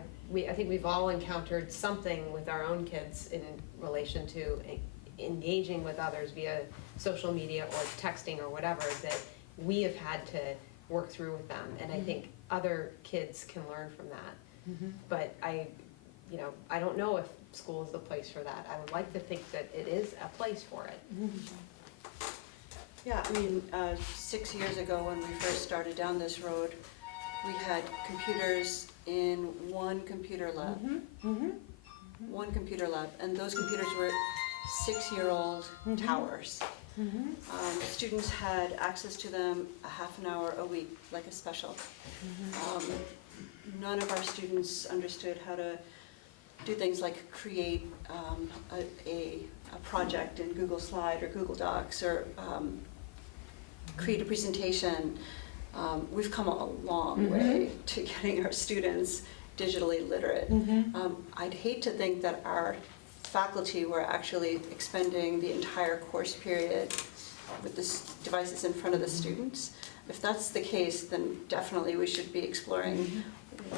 think we've all encountered something with our own kids in relation to engaging with others via social media or texting or whatever, that we have had to work through with them. And I think other kids can learn from that. But I don't know if school is the place for that. I would like to think that it is a place for it. Yeah, I mean, 6 years ago when we first started down this road, we had computers in one computer lab. One computer lab, and those computers were 6-year-old towers. Students had access to them a half an hour a week, like a special. None of our students understood how to do things like create a project in Google Slide or Google Docs, or create a presentation. We've come a long way to getting our students digitally literate. I'd hate to think that our faculty were actually expending the entire course period with the devices in front of the students. if that's the case, then definitely we should be exploring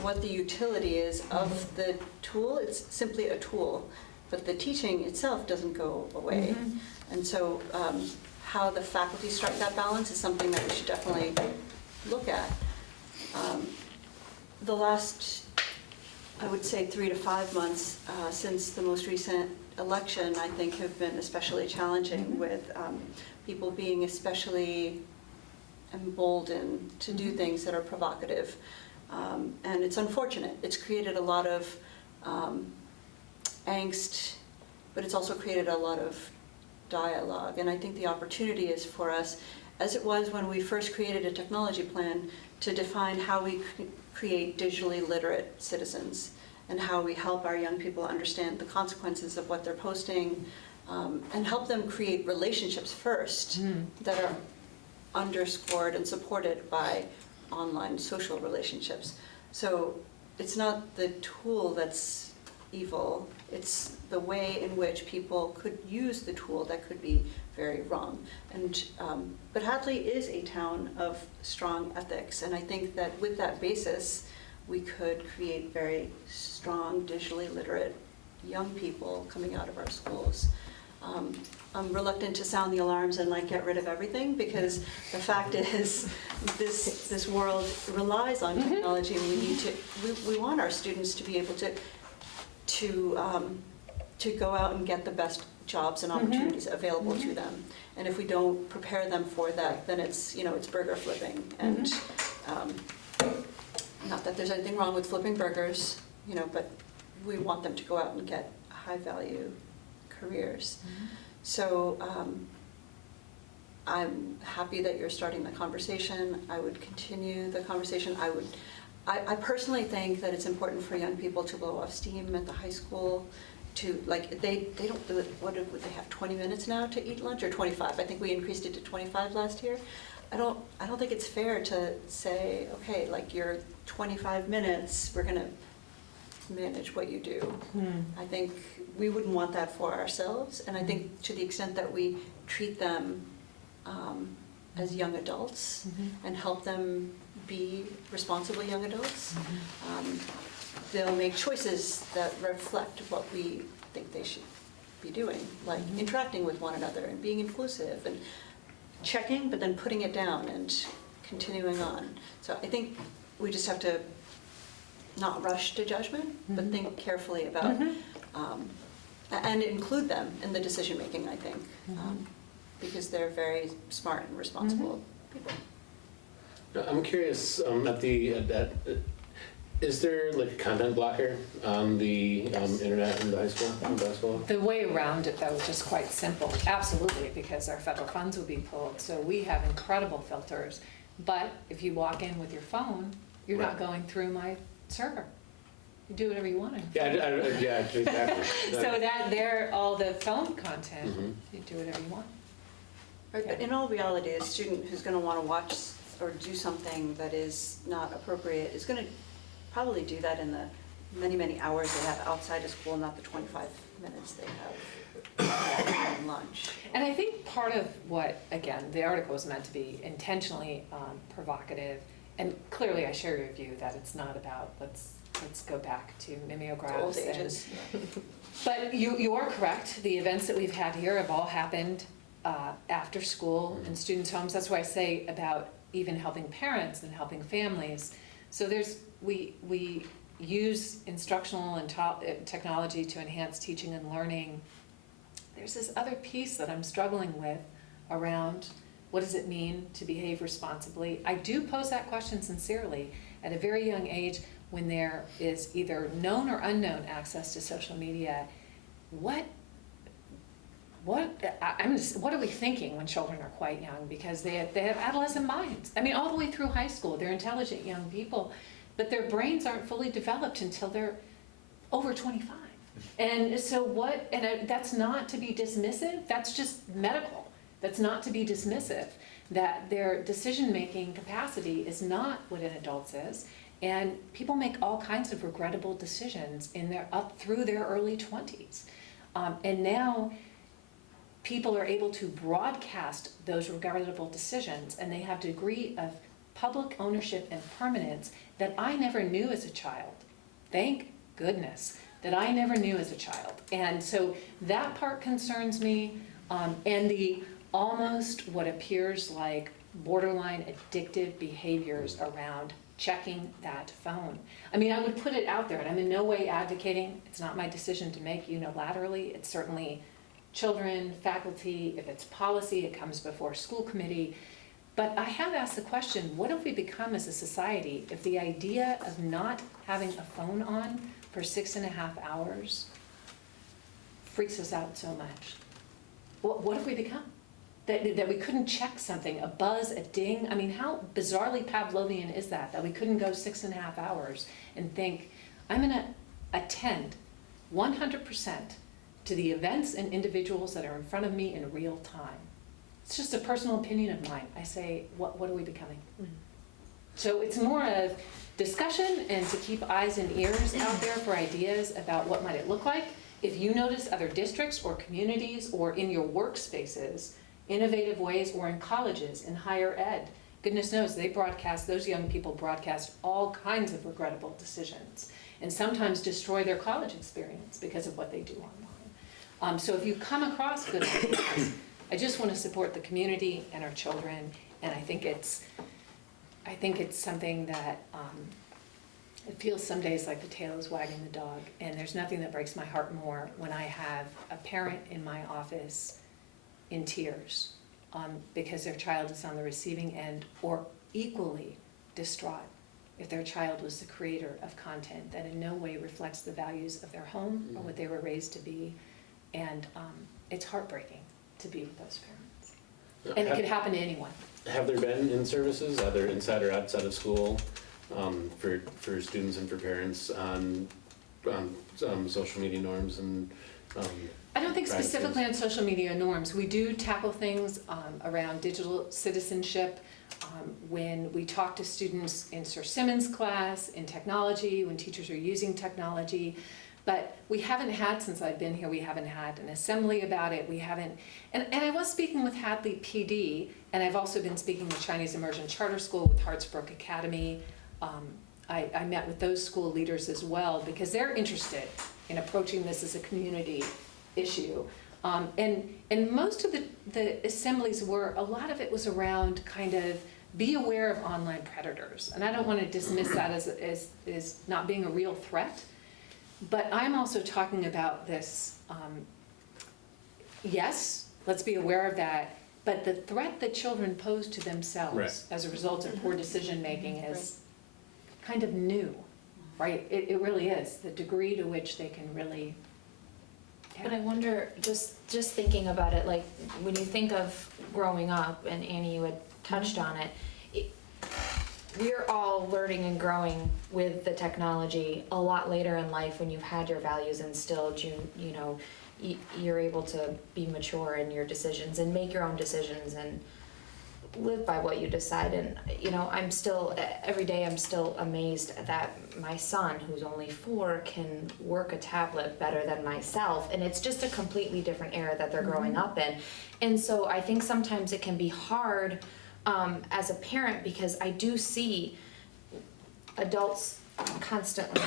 what the utility is of the tool. It's simply a tool, but the teaching itself doesn't go away. And so how the faculty strike that balance is something that we should definitely look at. The last, I would say, 3 to 5 months since the most recent election, I think, have been especially challenging with people being especially emboldened to do things that are provocative. And it's unfortunate. It's created a lot of angst, but it's also created a lot of dialogue. And I think the opportunity is for us, as it was when we first created a technology plan, to define how we create digitally literate citizens and how we help our young people understand the consequences of what they're posting, and help them create relationships first that are underscored and supported by online social relationships. So it's not the tool that's evil, it's the way in which people could use the tool that could be very wrong. And but Hadley is a town of strong ethics, and I think that with that basis, we could create very strong, digitally literate young people coming out of our schools. I'm reluctant to sound the alarms and like get rid of everything, because the fact is this world relies on technology, and we need to, we want our students to be able to go out and get the best jobs and opportunities available to them. And if we don't prepare them for that, then it's, you know, it's burger flipping. And not that there's anything wrong with flipping burgers, you know, but we want them to go out and get high value careers. So I'm happy that you're starting the conversation. I would continue the conversation. I personally think that it's important for young people to blow off steam at the high school. To, like, they don't do it, what would they have, 20 minutes now to eat lunch, or 25? I think we increased it to 25 last year. I don't think it's fair to say, okay, like, you're 25 minutes, we're gonna manage what you do. I think we wouldn't want that for ourselves, and I think to the extent that we treat them as young adults and help them be responsible young adults, they'll make choices that reflect what we think they should be doing, like interacting with one another and being inclusive and checking, but then putting it down and continuing on. So I think we just have to not rush to judgment, but think carefully about, and include them in the decision making, I think, because they're very smart and responsible people. I'm curious, is there like a content blocker on the internet in the high school? The way around it, though, is just quite simple. Absolutely, because our federal funds will be pulled, so we have incredible filters. But if you walk in with your phone, you're not going through my server. You do whatever you want. Yeah, exactly. So that there, all the phone content, you do whatever you want. Right, but in all reality, a student who's going to want to watch or do something that is not appropriate is going to probably do that in the many, many hours they have outside of school, not the 25 minutes they have during lunch. And I think part of what, again, the article was meant to be intentionally provocative, and clearly I share your view that it's not about let's go back to mimeographs. Old ages. But you are correct. The events that we've had here have all happened after school in students' homes. That's why I say about even helping parents and helping families. So we use instructional and technology to enhance teaching and learning. There's this other piece that I'm struggling with around what does it mean to behave responsibly. I do pose that question sincerely at a very young age when there is either known or unknown access to social media. What are we thinking when children are quite young? Because they have adolescent minds. I mean, all the way through high school, they're intelligent young people, but their brains aren't fully developed until they're over 25. And so that's not to be dismissive, that's just medical. That's not to be dismissive, that their decision-making capacity is not what an adult's is. And people make all kinds of regrettable decisions up through their early 20s. And now, people are able to broadcast those regrettable decisions, and they have a degree of public ownership and permanence that I never knew as a child. Thank goodness that I never knew as a child. And so that part concerns me, and the almost what appears like borderline addictive behaviors around checking that phone. I mean, I would put it out there, and I'm in no way advocating, it's not my decision to make unilaterally, it's certainly children, faculty, if it's policy, it comes before school committee. But I have asked the question, what have we become as a society if the idea of not having a phone on for 6.5 hours freaks us out so much? What have we become? That we couldn't check something, a buzz, a ding? I mean, how bizarrely Pavlovian is that we couldn't go 6.5 hours and think, I'm gonna attend 100% to the events and individuals that are in front of me in real time. It's just a personal opinion of mine. I say, what are we becoming? So it's more of discussion and to keep eyes and ears out there for ideas about what might it look like. If you notice other districts or communities or in your workspaces, innovative ways, or in colleges, in higher ed, goodness knows those young people broadcast all kinds of regrettable decisions and sometimes destroy their college experience because of what they do online. So if you come across good ideas, I just want to support the community and our children, and I think it's something that it feels some days like the tail is wagging the dog, and there's nothing that breaks my heart more when I have a parent in my office in tears because their child is on the receiving end, or equally distraught if their child was the creator of content that in no way reflects the values of their home or what they were raised to be. And it's heartbreaking to be with those parents. And it could happen to anyone. Have there been in-services, either inside or outside of school, for students and for parents on social media norms and I don't think practices? specifically on social media norms. We do tackle things around digital citizenship when we talk to students in Sir Simmons' class, in technology, when teachers are using technology. But we haven't had, since I've been here, we haven't had an assembly about it. We haven't, and I was speaking with Hadley PD, and I've also been speaking with Chinese Immersion Charter School, with Hartsbrook Academy. I met with those school leaders as well, because they're interested in approaching this as a community issue. And most of the assemblies a lot of it was around kind of be aware of online predators. And I don't want to dismiss that as not being a real threat. But I'm also talking about this, yes, let's be aware of that, but the threat that children pose to themselves as a result of poor decision-making is kind of new, right? It really is, the degree to which they can really... But I wonder, just thinking about it, like when you think of growing up, and Annie, you had touched on it, we're all learning and growing with the technology a lot later in life when you've had your values instilled. You're able to be mature in your decisions and make your own decisions and live by what you decide. And I'm still, every day I'm still amazed that my son, who's only 4, can work a tablet better than myself, and it's just a completely different era that they're growing up in. And so I think sometimes it can be hard as a parent, because I do see adults constantly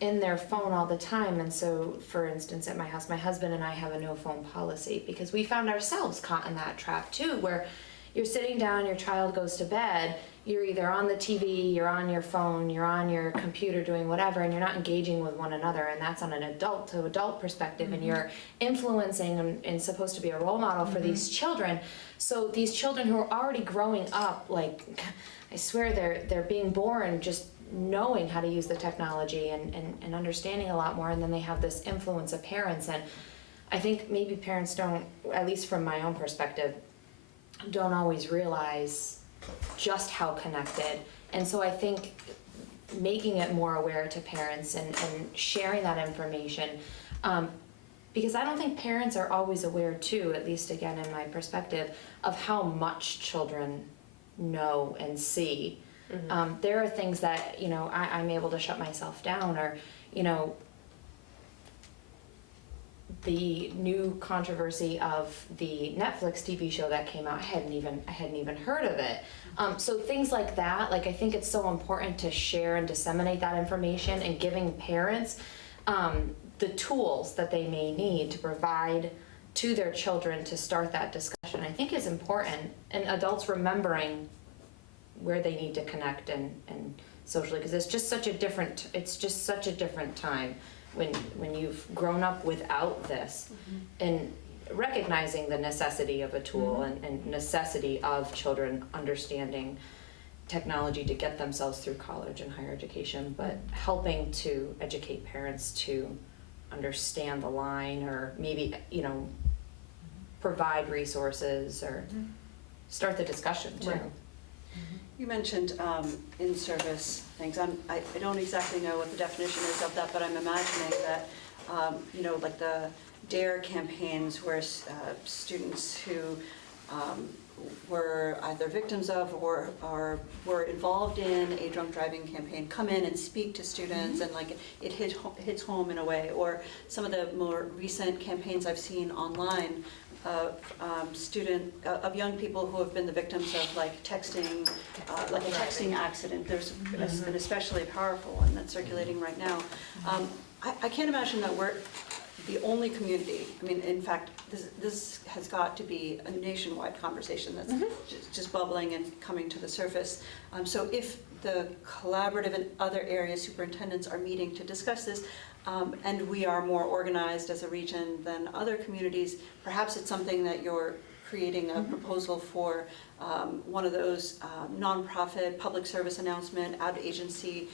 in their phone all the time. And so, for instance, at my house, my husband and I have a no phone policy because we found ourselves caught in that trap too, where you're sitting down, your child goes to bed, you're either on the TV, you're on your phone, you're on your computer doing whatever, and you're not engaging with one another. And that's on an adult to adult perspective, and you're influencing and supposed to be a role model for these children. So these children who are already growing up, like, I swear they're being born just knowing how to use the technology and understanding a lot more, and then they have this influence of parents. And I think maybe parents don't, at least from my own perspective, don't always realize just how connected. And so I think making it more aware to parents and sharing that information, because I don't think parents are always aware too, at least again in my perspective, of how much children know and see. There are things that, I'm able to shut myself down, or, the new controversy of the Netflix TV show that came out. I hadn't even heard of it. So things like that, like I think it's so important to share and disseminate that information, and giving parents the tools that they may need to provide to their children to start that discussion, I think is important. And adults remembering where they need to connect and socially, because it's just such a different time when you've grown up without this, and recognizing the necessity of a tool and necessity of children understanding technology to get themselves through college and higher education, but helping to educate parents to understand the line, or maybe, provide resources, or start the discussion too. Right. You mentioned in-service things. I don't exactly know what the definition is of that, but I'm imagining that, like the DARE campaigns where students who were either victims of or were involved in a drunk driving campaign come in and speak to students, and like it hits home in a way. Or some of the more recent campaigns I've seen online of young people who have been the victims of like texting, like a texting accident. There's been especially powerful one that's circulating right now. I can't imagine that we're the only community. I mean, in fact, this has got to be a nationwide conversation that's just bubbling and coming to the surface. So if the collaborative and other area superintendents are meeting to discuss this, and we are more organized as a region than other communities, perhaps it's something that you're creating a proposal for one of those nonprofit public service announcement ad agency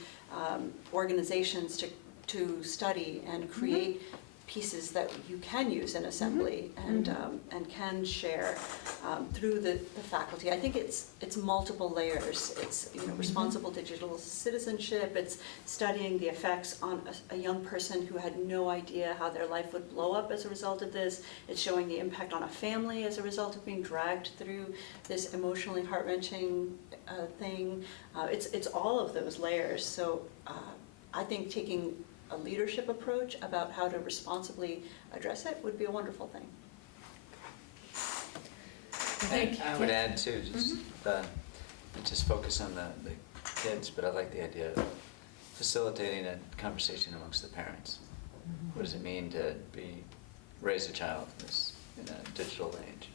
organizations to study and create pieces that you can use in assembly and can share through the faculty. I think it's multiple layers. It's responsible digital citizenship. It's studying the effects on a young person who had no idea how their life would blow up as a result of this. It's showing the impact on a family as a result of being dragged through this emotionally heart-wrenching thing. It's all of those layers. So I think taking a leadership approach about how to responsibly address it would be a wonderful thing. I would add too, just focus on the kids, but I like the idea of facilitating a conversation amongst the parents. What does it mean to raise a child in a digital age?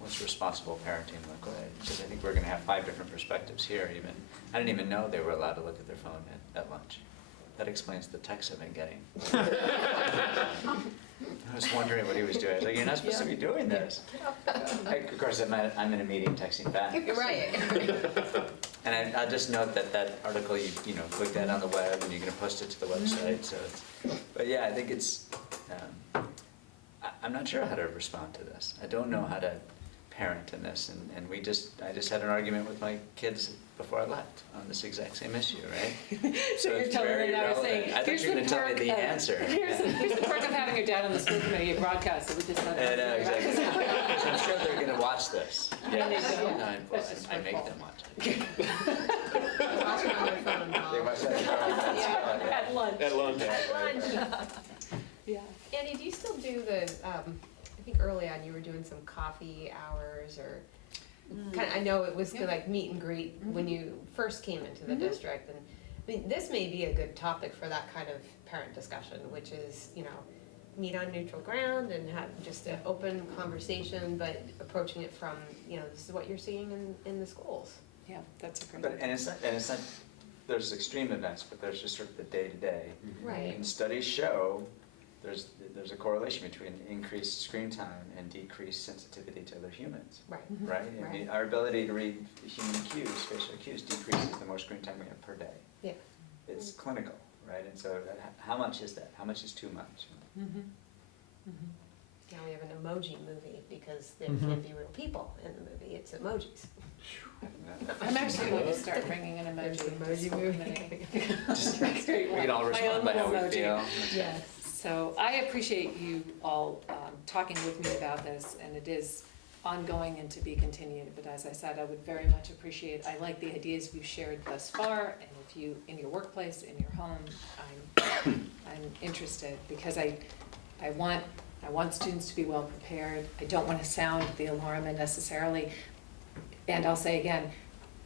What's responsible parenting look like? Because I think we're going to have 5 different perspectives here. Even I didn't even know they were allowed to look at their phone at lunch. That explains the texts I've been getting. I was wondering what he was doing. I was like, you're not supposed to be doing this. Of course, I'm in a meeting texting back. Right. And I'll just note that article you clicked at on the web, and you're going to post it to the website. So, but yeah, I think it's. I'm not sure how to respond to this. I don't know how to parent in this, and I just had an argument with my kids before I left on this exact same issue, right? So you're it's telling very them, I was saying, relevant. I thought you were going to tell me the answer. Here's the perk of having your dad on the school committee broadcast, so we just have I know, exactly. So I'm sure they're going to watch this. Yeah. Yes. Yeah. No, That's just I my make fault. them watch it. Watch it on their phone, Bob. They watch that. Yeah, at lunch. At lunch. Yeah. Andy, do you still do the, I think early on you were doing some coffee hours or, I know it was like meet and greet when you first came into the district. And I mean, this may be a good topic for that kind of parent discussion, which is, meet on neutral ground and have just an open conversation, but approaching it from, this is what you're seeing in the schools. Yeah, that's a great. But, and it's not, there's extreme events, but there's just sort of the day-to-day. Right. And studies show there's a correlation between increased screen time and decreased sensitivity to other humans, Right. right? I mean, our ability to read human cues, facial cues, decreases the more screen time we have per day. Yeah. It's clinical, right? And so how much is that? How much is too much? Now we have an emoji movie because there can't be real people in the movie, it's emojis. I'm actually going to start bringing an emoji. Emoji movie. We can all respond by how we feel. Yes. So I appreciate you all talking with me about this, and it is ongoing and to be continued. But as I said, I would very much appreciate, I like the ideas you've shared thus far, and if you, in your workplace, in your home, I'm interested, because I want I want students to be well prepared. I don't want to sound the alarm unnecessarily. And I'll say again,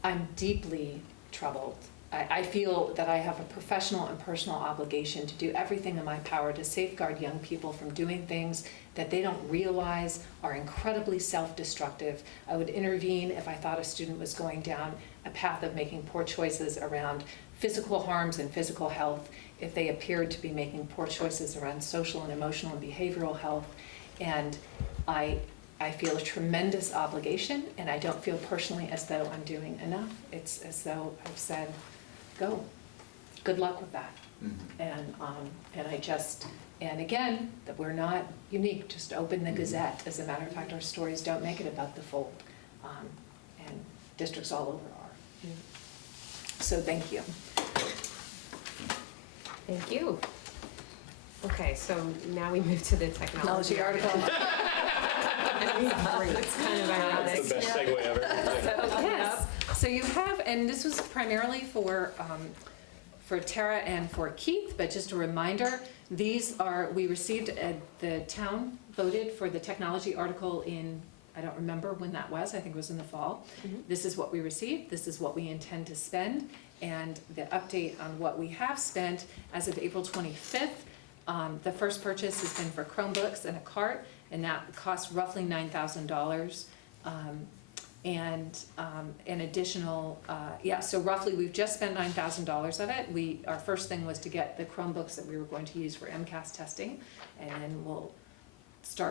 I'm deeply troubled. I feel that I have a professional and personal obligation to do everything in my power to safeguard young people from doing things that they don't realize are incredibly self-destructive. I would intervene if I thought a student was going down a path of making poor choices around physical harms and physical health, if they appeared to be making poor choices around social and emotional and behavioral health. And I feel a tremendous obligation, and I don't feel personally as though I'm doing enough. It's as though I've said, go, good luck with that. And again, that we're not unique, just open the Gazette. As a matter of fact, our stories don't make it above the fold, and districts all over are. So thank you. Thank you. Okay, so now we move to the technology article. It's kind of ironic. That's the best segue ever. So, yes. So you have, and this was primarily for Tara and for Keith, but just a reminder, these are, we received, the town voted for the technology article in, I don't remember when that was, I think it was in the fall. This is what we received, this is what we intend to spend, and the update on what we have spent as of April 25th. The first purchase has been for Chromebooks and a cart, and that cost roughly $9,000. And an additional, so roughly we've just spent $9,000 of it. Our first thing was to get the Chromebooks that we were going to use for MCAS testing, and then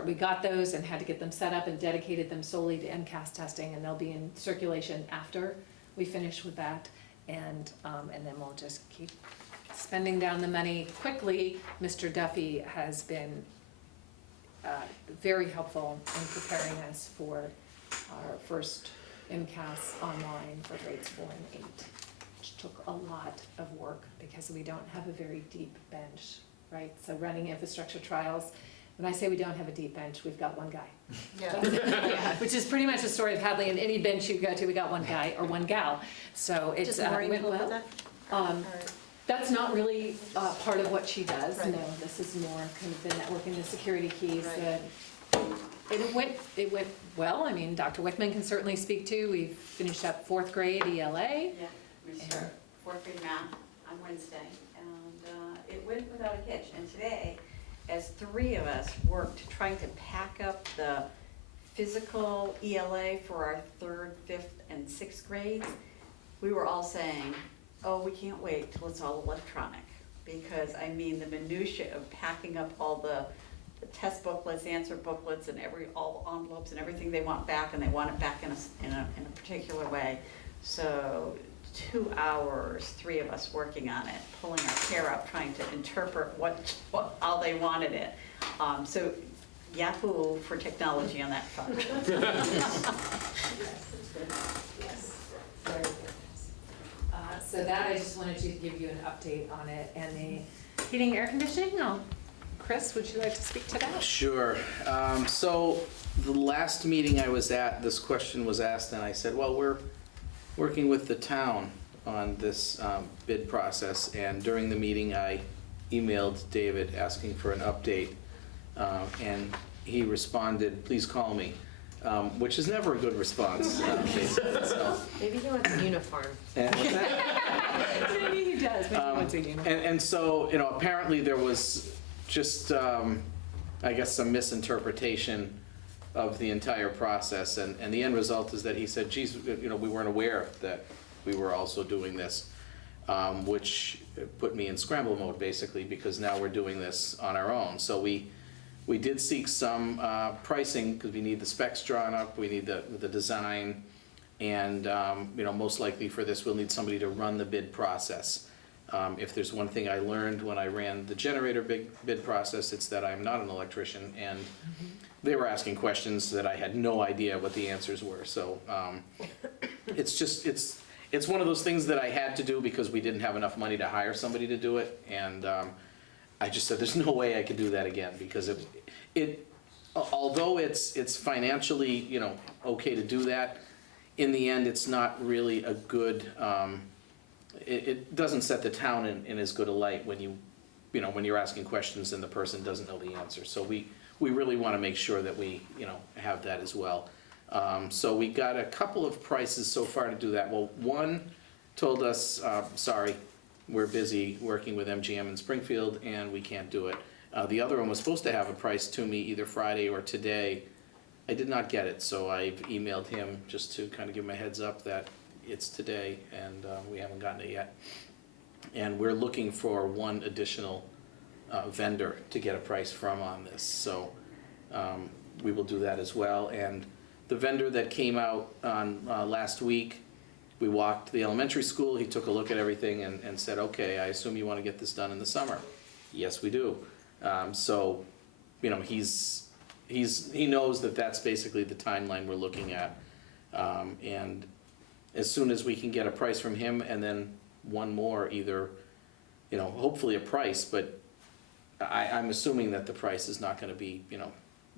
we got those and had to get them set up and dedicated them solely to MCAS testing, and they'll be in circulation after we finish with that, and then we'll just keep spending down the money quickly. Mr. Duffy has been very helpful in preparing us for our first MCAS online for grades 4 and 8, which took a lot of work because we don't have a very deep bench, right? So running infrastructure trials, when I say we don't have a deep bench, we've got one guy. Yeah. Which is pretty much the story of Hadley. In any bench you go to, we got one guy or one gal. So it's went well. That's not really part of what she does. Right. No, this is more kind of the networking, the security keys. Right. It went well. I mean, Dr. Wickman can certainly speak to. We've finished up 4th grade ELA. Yeah, we start 4th grade math on Wednesday, and it went without a hitch. And today, as 3 of us worked trying to pack up the physical ELA for our 3rd, 5th, and 6th grades, we were all saying, oh, we can't wait till it's all electronic. Because, I mean, the minutia of packing up all the test booklets, answer booklets, and all envelopes and everything they want back, and they want it back in a particular way. So 2 hours, 3 of us working on it, pulling our hair out, trying to interpret how they wanted it. So Yahoo for technology on that front. Yes. Very good. So that, I just wanted to give you an update on it. And the heating, air conditioning, Chris, would you like to speak to that? Sure. So the last meeting I was at, this question was asked, and I said, well, we're working with the town on this bid process. And during the meeting, I emailed David asking for an update, and he responded, please call me, which is never a good response, basically. So. Maybe he wants a uniform. What's that? Maybe he does. Maybe he wants a uniform. And so, apparently there was just, I guess, some misinterpretation of the entire process. And the end result is that he said, geez, we weren't aware that we were also doing this, which put me in scramble mode, basically, because now we're doing this on our own. So we did seek some pricing, because we need the specs drawn up, we need the design, and most likely for this we'll need somebody to run the bid process. If there's one thing I learned when I ran the generator bid process, it's that I'm not an electrician, and they were asking questions that I had no idea what the answers were. So it's one of those things that I had to do because we didn't have enough money to hire somebody to do it, and I just said there's no way I could do that again, because although it's financially okay to do that, in the end it's not really a good. It doesn't set the town in as good a light when when you're asking questions and the person doesn't know the answer. So we we really want to make sure that we, have that as well. So we got a couple of prices so far to do that. Well, one told us, sorry, we're busy working with MGM in Springfield and we can't do it. The other one was supposed to have a price to me either Friday or today. I did not get it, so I've emailed him just to kind of give him a heads up that it's today and we haven't gotten it yet. And we're looking for one additional vendor to get a price from on this, so we will do that as well. And the vendor that came out on last week, we walked the elementary school, he took a look at everything and said, okay, I assume you want to get this done in the summer. Yes, we do. So, he knows that that's basically the timeline we're looking at. And as soon as we can get a price from him and then one more, either, hopefully a price, but I'm assuming that the price is not gonna be,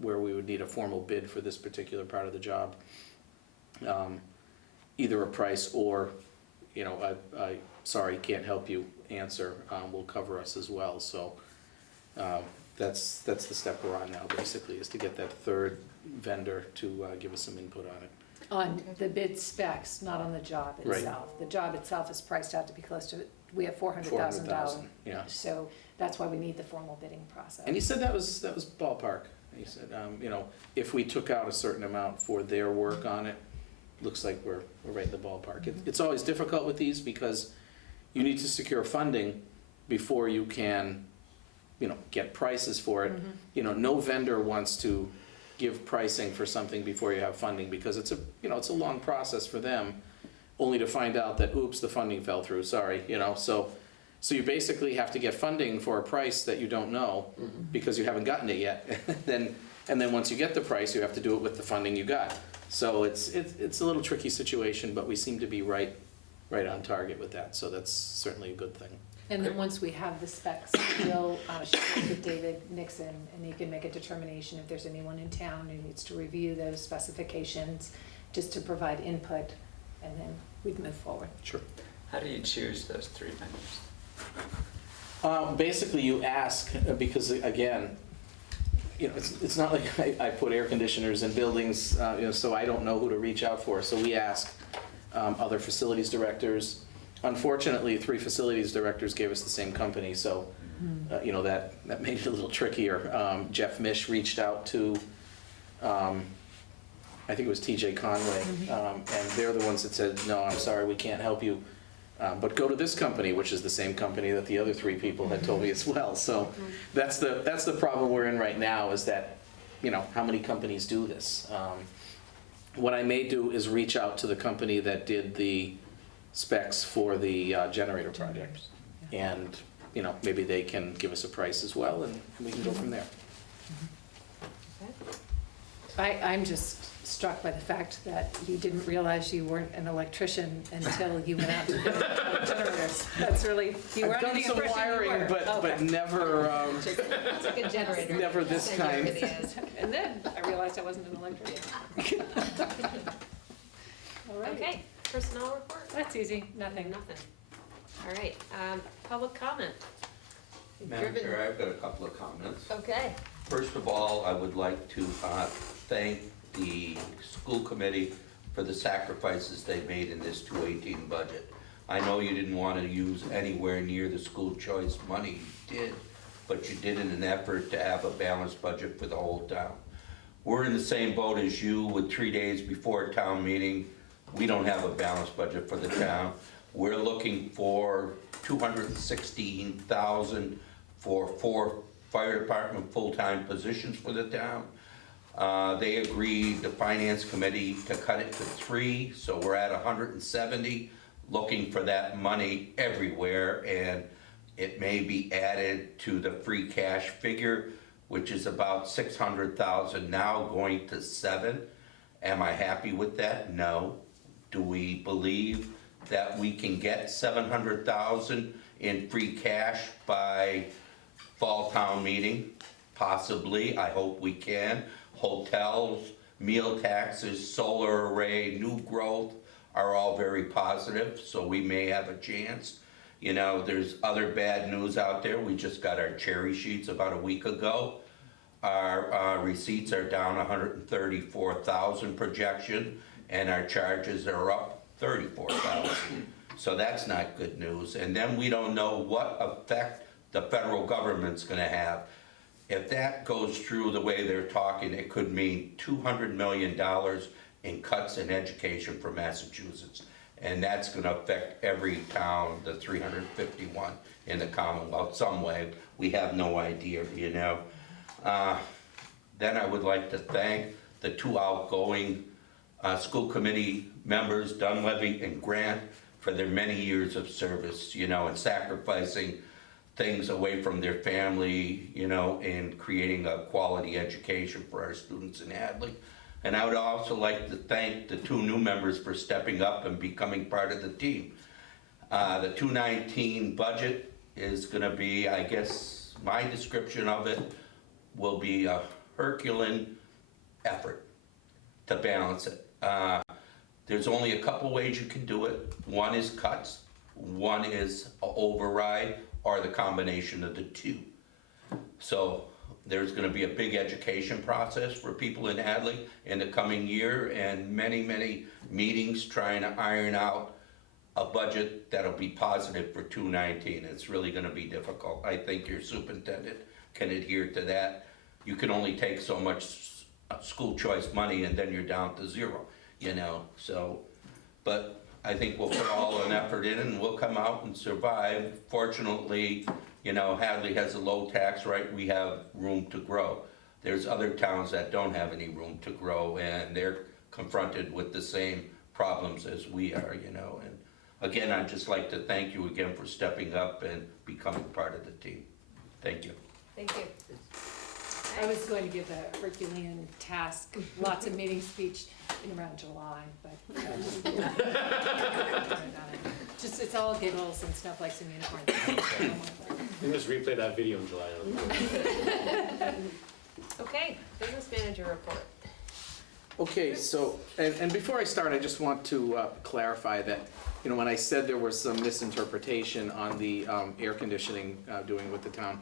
where we would need a formal bid for this particular part of the job. Either a price or, I sorry, can't help you answer, will cover us as well, so. That's the step we're on now, basically, is to get that third vendor to give us some input on it. On the bid specs, not on the job Right. itself. The job itself is priced out to be close to, we have $400,000. $400,000, yeah. So that's why we need the formal bidding process. And he said that was ballpark. He said, if we took out a certain amount for their work on it, looks like we're right in the ballpark. It's always difficult with these because you need to secure funding before you can, get prices for it. No vendor wants to give pricing for something before you have funding because it's a long process for them, only to find out that, oops, the funding fell through, sorry, so you basically have to get funding for a price that you don't know because you haven't gotten it yet. And then once you get the price, you have to do it with the funding you got. So it's a little tricky situation, but we seem to be right on target with that, so that's certainly a good thing. And then once we have the specs, we'll share it with David Nixon, and he can make a determination if there's anyone in town who needs to review those specifications, just to provide input, and then we'd move forward. Sure. How do you choose those three vendors? Basically, you ask, because again, it's not like I put air conditioners in buildings, so I don't know who to reach out for. So we ask other facilities directors. Unfortunately, 3 facilities directors gave us the same company, so that made it a little trickier. Jeff Mish reached out to, I think it was TJ Conway, and they're the ones that said, no, I'm sorry, we can't help you. But go to this company, which is the same company that the other 3 people had told me as well. So that's the problem we're in right now, is that, how many companies do this? What I may do is reach out to the company that did the specs for the generator project. And, maybe they can give us a price as well, and we can go from there. I'm just struck by the fact that you didn't realize you weren't an electrician until you went out to build generators. That's really, you were I've under done the some impression you wiring, were. but never, It's a good generator. never this kind. And then I realized I wasn't an electrician. All right. Okay, personnel report? That's easy, nothing. Nothing. All right, public comment. Madam Chair, I've got a couple of comments. Okay. First of all, I would like to thank the school committee for the sacrifices they made in this 2018 budget. I know you didn't want to use anywhere near the school choice money you did, but you did in an effort to have a balanced budget for the whole town. We're in the same boat as you with 3 days before town meeting. We don't have a balanced budget for the town. We're looking for $216,000 for 4 fire department full-time positions for the town. They agreed, the finance committee, to cut it to 3, so we're at 170, looking for that money everywhere, and it may be added to the free cash figure, which is about 600,000 now, going to 7. Am I happy with that? No. Do we believe that we can get 700,000 in free cash by fall town meeting? Possibly, I hope we can. Hotels, meal taxes, solar array, new growth are all very positive, so we may have a chance. There's other bad news out there. We just got our cherry sheets about a week ago. Our receipts are down 134,000 projection, and our charges are up 34,000. So that's not good news. And then we don't know what effect the federal government's gonna have. If that goes through the way they're talking, it could mean $200 million in cuts in education for Massachusetts. And that's gonna affect every town, the 351 in the Commonwealth, some way. We have no idea, you know. Then I would like to thank the two outgoing school committee members, Dunleavy and Grant, for their many years of service, you know, and sacrificing things away from their family, you know, and creating a quality education for our students in Hadley. And I would also like to thank the two new members for stepping up and becoming part of the team. The 2019 budget is gonna be, I guess, my description of it will be a Herculean effort to balance it. There's only a couple ways you can do it. One is cuts, one is a override, or the combination of the two. So there's gonna be a big education process for people in Hadley in the coming year, and many, many meetings trying to iron out a budget that'll be positive for 2019. It's really gonna be difficult. I think your superintendent can adhere to that. You can only take so much school choice money and then you're down to zero, you know, so. But I think we'll put all an effort in and we'll come out and survive. Fortunately, you know, Hadley has a low tax rate, we have room to grow. There's other towns that don't have any room to grow and they're confronted with the same problems as we are, you know. And again, I'd just like to thank you again for stepping up and becoming part of the team. Thank you. Thank you. I was going to give a Herculean task, lots of meeting speech in around July, but. Just, it's all giggles and snowflakes and unicorns. You just replay that video in July. Okay, business manager report. Okay, so, and before I start, I just want to clarify that, you know, when I said there was some misinterpretation on the air conditioning doing with the town,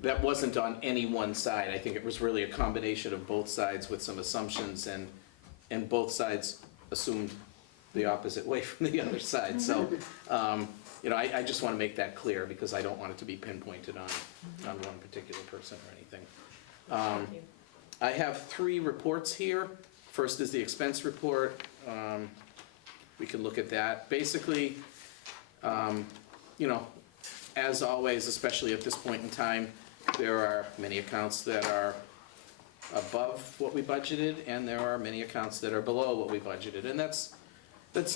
that wasn't on any one side. I think it was really a combination of both sides with some assumptions, and both sides assumed the opposite way from the other side. So, you know, I just want to make that clear because I don't want it to be pinpointed on one particular person or anything. Thank you. I have 3 reports here. First is the expense report. We can look at that. Basically, you know, as always, especially at this point in time, there are many accounts that are above what we budgeted, and there are many accounts that are below what we budgeted. And that's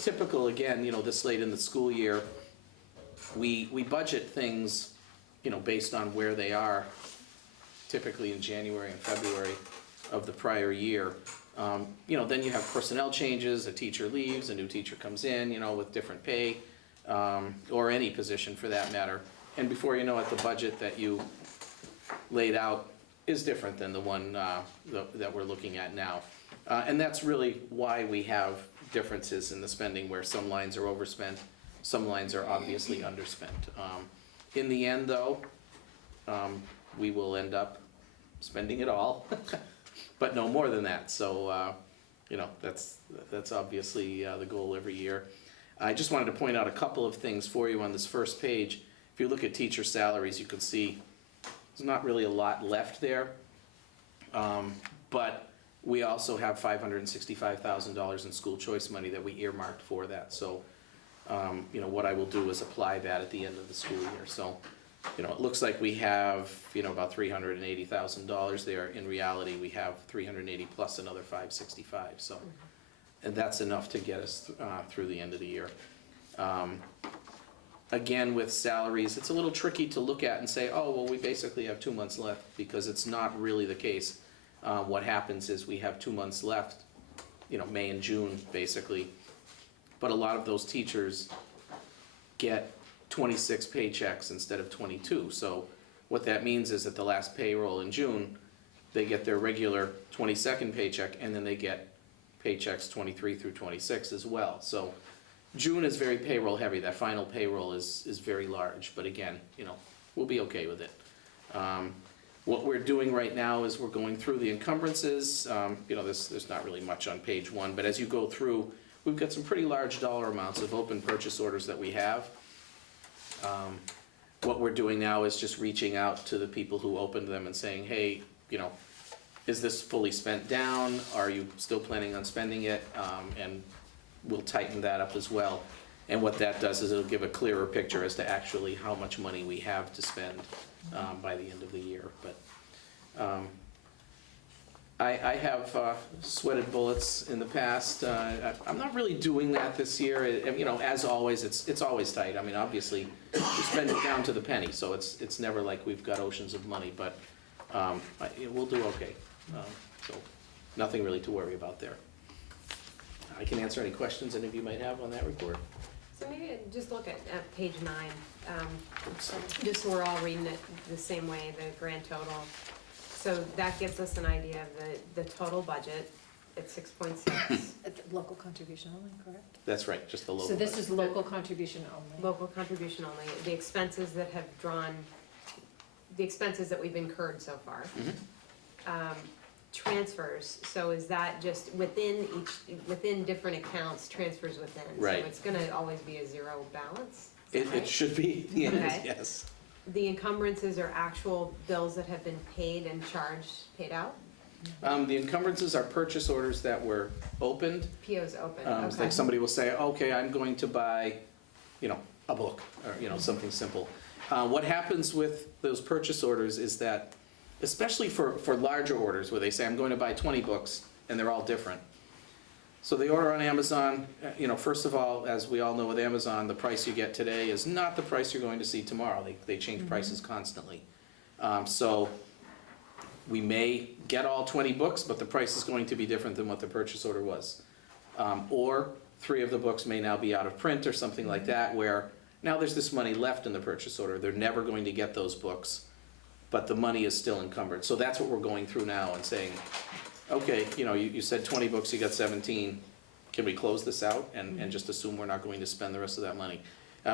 typical, again, you know, this late in the school year. We budget things, you know, based on where they are, typically in January and February of the prior year. You know, then you have personnel changes, a teacher leaves, a new teacher comes in, you know, with different pay, or any position for that matter. And before you know it, the budget that you laid out is different than the one that we're looking at now. And that's really why we have differences in the spending, where some lines are overspent, some lines are obviously underspent. In the end, though, we will end up spending it all, but no more than that. So, you know, that's obviously the goal every year. I just wanted to point out a couple of things for you on this first page. If you look at teacher salaries, you can see there's not really a lot left there. But we also have $565,000 in school choice money that we earmarked for that. So, you know, what I will do is apply that at the end of the school year. So, you know, it looks like we have, you know, about $380,000 there. In reality, we have 380 plus another 565. So, and that's enough to get us through the end of the year. Again, with salaries, it's a little tricky to look at and say, oh, well, we basically have 2 months left, because it's not really the case. What happens is we have 2 months left, you know, May and June, basically. But a lot of those teachers get 26 paychecks instead of 22. So what that means is that the last payroll in June, they get their regular 22nd paycheck, and then they get paychecks 23 through 26 as well. So June is very payroll heavy. That final payroll is very large, but again, you know, we'll be okay with it. What we're doing right now is we're going through the encumbrances. There's not really much on page 1, but as you go through, we've got some pretty large dollar amounts of open purchase orders that we have. What we're doing now is just reaching out to the people who opened them and saying, hey, is this fully spent down? Are you still planning on spending it? And we'll tighten that up as well. And what that does is it'll give a clearer picture as to actually how much money we have to spend by the end of the year. But I have sweated bullets in the past. I'm not really doing that this year. As always, it's always tight. I mean, obviously, we spend it down to the penny, so it's never like we've got oceans of money, but we'll do okay. So nothing really to worry about there. I can answer any questions any of you might have on that report. So maybe just look at page 9, just so we're all reading it the same way, the grand total. So that gives us an idea of the total budget at 6.6. Local contribution only, correct? That's right, just the local. So this is local contribution only. Local contribution only, the expenses that have drawn, the expenses that we've incurred so far. Transfers, so is that just within different accounts, transfers within? Right. So it's gonna always be a zero balance? It should be, yes, Okay. yes. The encumbrances are actual bills that have been paid and charged, paid out? The encumbrances are purchase orders that were opened. POs open, Like okay. somebody will say, okay, I'm going to buy, a book, or, something simple. What happens with those purchase orders is that, especially for larger orders, where they say, I'm going to buy 20 books, and they're all different. So they order on Amazon, first of all, as we all know with Amazon, the price you get today is not the price you're going to see tomorrow. They change prices constantly. So we may get all 20 books, but the price is going to be different than what the purchase order was. Or 3 of the books may now be out of print or something like that, where now there's this money left in the purchase order. They're never going to get those books, but the money is still encumbered. So that's what we're going through now and saying, okay, you said 20 books, you got 17. Can we close this out and just assume we're not going to spend the rest of that money?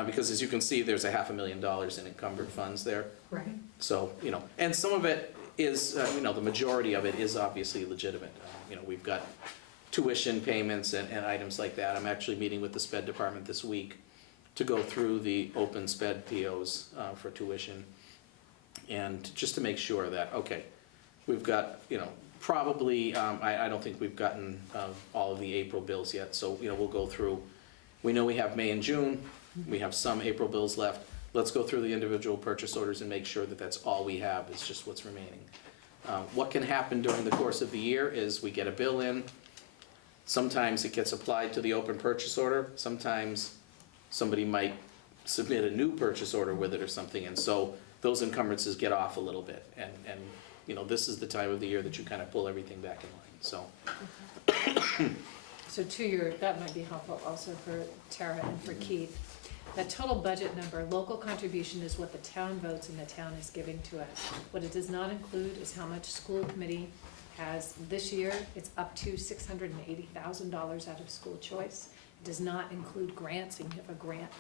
Because as you can see, there's $500,000 in encumbered funds there. Right. So, and some of it is, the majority of it is obviously legitimate. We've got tuition payments and items like that. I'm actually meeting with the SPED department this week to go through the open SPED POs for tuition. And just to make sure that, okay, we've got, probably, I don't think we've gotten all of the April bills yet, so, we'll go through. We know we have May and June, we have some April bills left. Let's go through the individual purchase orders and make sure that that's all we have, is just what's remaining. What can happen during the course of the year is we get a bill in, sometimes it gets applied to the open purchase order, sometimes somebody might submit a new purchase order with it or something, and so those encumbrances get off a little bit, and this is the time of the year that you kind of pull everything back in line, so. So that might be helpful also for Tara and for Keith. That total budget number, local contribution is what the town votes and the town is giving to us. What it does not include is how much school committee has this year. It's up to $680,000 out of school choice. It does not include grants, and you have a grant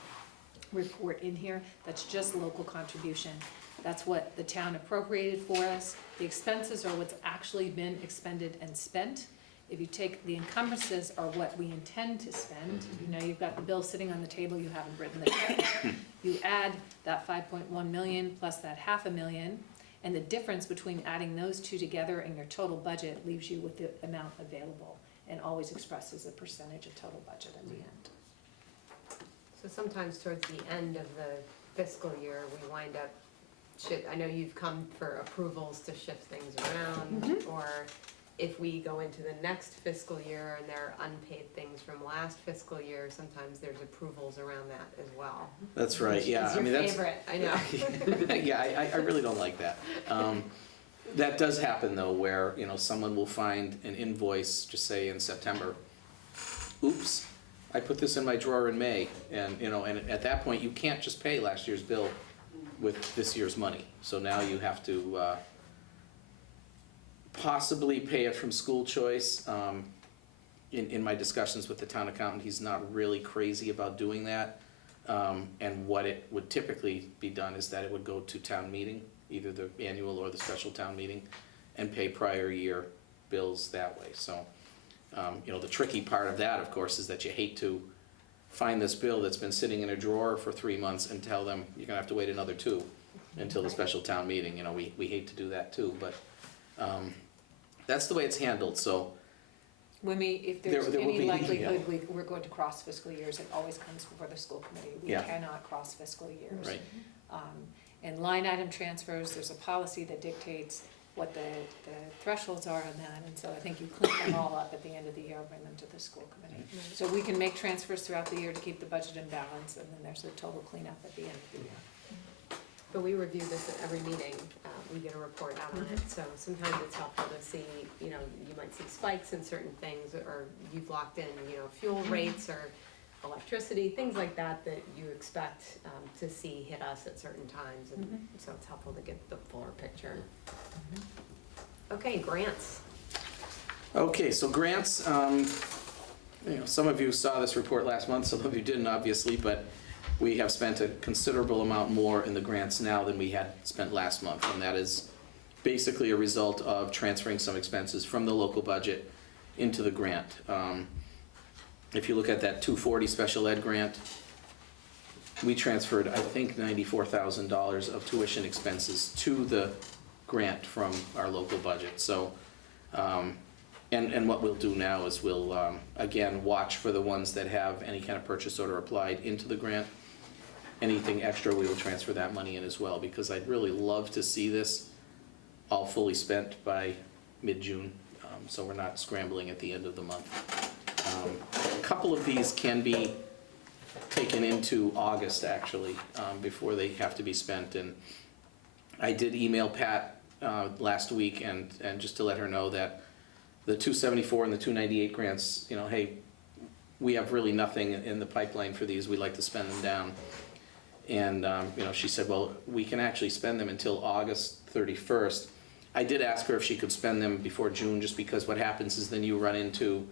report in here. That's just local contribution. That's what the town appropriated for us. The expenses are what's actually been expended and spent. If you take the encumbrances are what we intend to spend, you've got the bill sitting on the table, you haven't written the check. You add that 5.1 million plus that $500,000, and the difference between adding those two together and your total budget leaves you with the amount available, and always expresses a percentage of total budget at the end. So sometimes towards the end of the fiscal year, we wind up, I know you've come for approvals to shift things around, or if we go into the next fiscal year and there are unpaid things from last fiscal year, sometimes there's approvals around that as well. That's right, yeah. It's your favorite, I know. Yeah, I really don't like that. That does happen though, where, someone will find an invoice, just say in September, oops, I put this in my drawer in May, and, and at that point, you can't just pay last year's bill with this year's money. So now you have to possibly pay it from school choice. In my discussions with the town accountant, he's not really crazy about doing that. And what it would typically be done is that it would go to town meeting, either the annual or the special town meeting, and pay prior year bills that way. So, the tricky part of that, of course, is that you hate to find this bill that's been sitting in a drawer for 3 months and tell them you're gonna have to wait another 2 until the special town meeting. We hate to do that too, but that's the way it's handled, so. If there's There will any be, likelihood we're going to cross fiscal years, it always comes before the school committee. We Yeah. cannot cross fiscal years. Right. And line item transfers, there's a policy that dictates what the thresholds are on that, and so I think you clean them all up at the end of the year, bring them to the school committee. So we can make transfers throughout the year to keep the budget in balance, and then there's a total cleanup at the end of the year. But we review this at every meeting, we get a report out on it, so sometimes it's helpful to see, you might see spikes in certain things, or you've locked in, fuel rates or electricity, things like that you expect to see hit us at certain times, and so it's helpful to get the fuller picture. Okay, grants. Okay, so grants, some of you saw this report last month, some of you didn't, obviously, but we have spent a considerable amount more in the grants now than we had spent last month, and that is basically a result of transferring some expenses from the local budget into the grant. If you look at that 240 special ed grant, we transferred, I think, $94,000 of tuition expenses to the grant from our local budget. So, and what we'll do now is we'll, again, watch for the ones that have any kind of purchase order applied into the grant. Anything extra, we will transfer that money in as well, because I'd really love to see this all fully spent by mid-June, so we're not scrambling at the end of the month. A couple of these can be taken into August, actually, before they have to be spent. And I did email Pat last week and just to let her know that the 274 and the 298 grants, hey, we have really nothing in the pipeline for these. We'd like to spend them down. And, she said, well, we can actually spend them until August 31st. I did ask her if she could spend them before June, just because what happens is then you run into,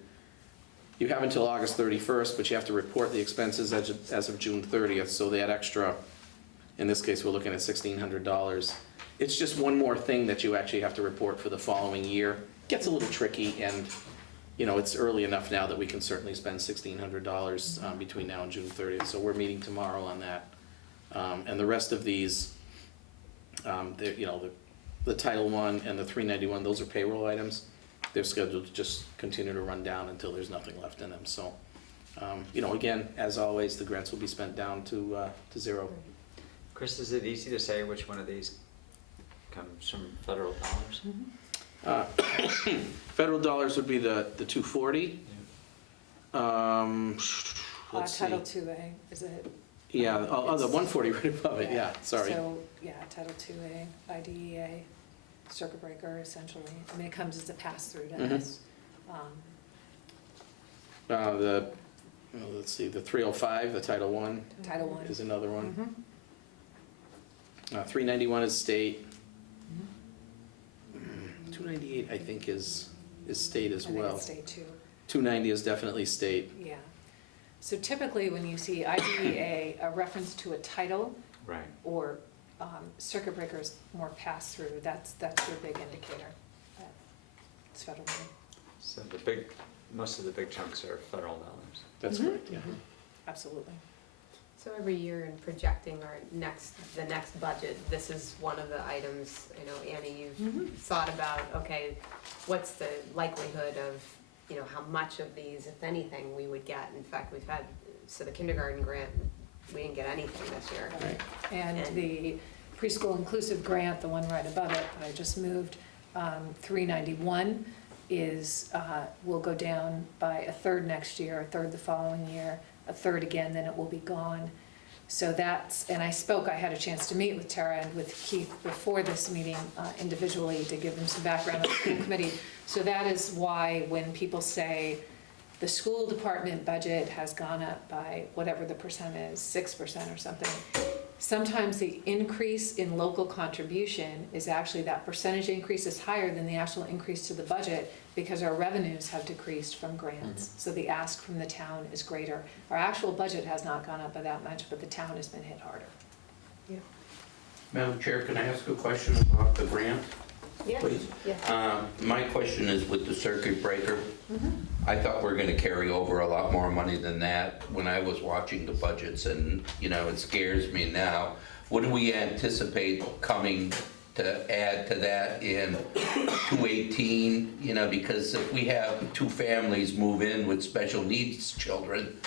you have until August 31st, but you have to report the expenses as of June 30th. So that extra, in this case, we're looking at $1,600. It's just one more thing that you actually have to report for the following year. Gets a little tricky, and it's early enough now that we can certainly spend $1,600 between now and June 30th. So we're meeting tomorrow on that. And the rest of these, the Title I and the 391, those are payroll items. They're scheduled to just continue to run down until there's nothing left in them. So, again, as always, the grants will be spent down to zero. Chris, is it easy to say which one of these comes from federal dollars? Federal dollars would be the 240. Let's see. Title IIA, is it? Yeah, the 140 right above it, yeah, sorry. So, Title IIA, IDEA, circuit breaker, essentially. I mean, it comes as a pass-through to us. Let's see, the 305, the Title I Title I. is another one. 391 is state. 298, I think, is state as well. I think it's state too. 290 is definitely state. Yeah. So typically, when you see IDEA, a reference to a title, Right. or circuit breakers more pass-through, that's your big indicator. It's federal money. So most of the big chunks are federal dollars. That's correct, yeah. Absolutely. So every year in projecting the next budget, this is one of the items, I know, Annie, you've thought about, okay, what's the likelihood of, how much of these, if anything, we would get. In fact, the kindergarten grant, we didn't get anything this year. Right. And the preschool inclusive grant, the one right above it, that I just moved, 391 will go down by a third next year, a third the following year, a third again, then it will be gone. So and I had a chance to meet with Tara and with Keith before this meeting individually to give them some background on the school committee. So that is why when people say the school department budget has gone up by whatever the percent is, 6% or something, sometimes the increase in local contribution is actually, that percentage increase is higher than the actual increase to the budget, because our revenues have decreased from grants. So the ask from the town is greater. Our actual budget has not gone up by that much, but the town has been hit harder. Yeah. Madam Chair, can I ask a question about the grant, Yeah. please? Yeah. My question is with the circuit breaker. I thought we were gonna carry over a lot more money than that when I was watching the budgets, and, you know, it scares me now. What do we anticipate coming to add to that in 218? You know, because if we have two families move in with special needs children,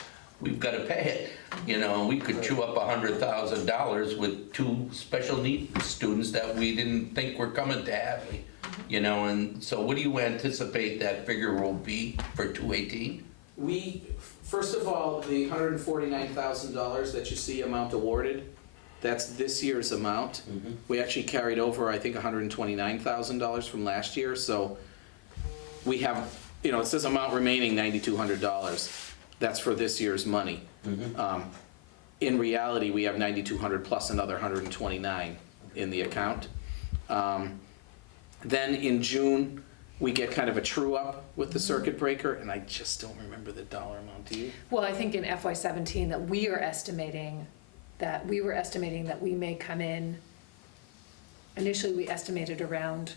we've gotta pay it. You know, we could chew up $100,000 with two special needs students that we didn't think were coming to Hadley. You know, and so what do you anticipate that figure will be for 218? We, first of all, the $149,000 that you see amount awarded, that's this year's amount. We actually carried over, I think, $129,000 from last year, so we have, you know, it says amount remaining $9,200. That's for this year's money. In reality, we have $9,200 plus another $129 in the account. Then in June, we get kind of a true up with the circuit breaker, and I just don't remember the dollar amount. Do you? Well, I think in FY17 that we were estimating that we may come in, initially we estimated around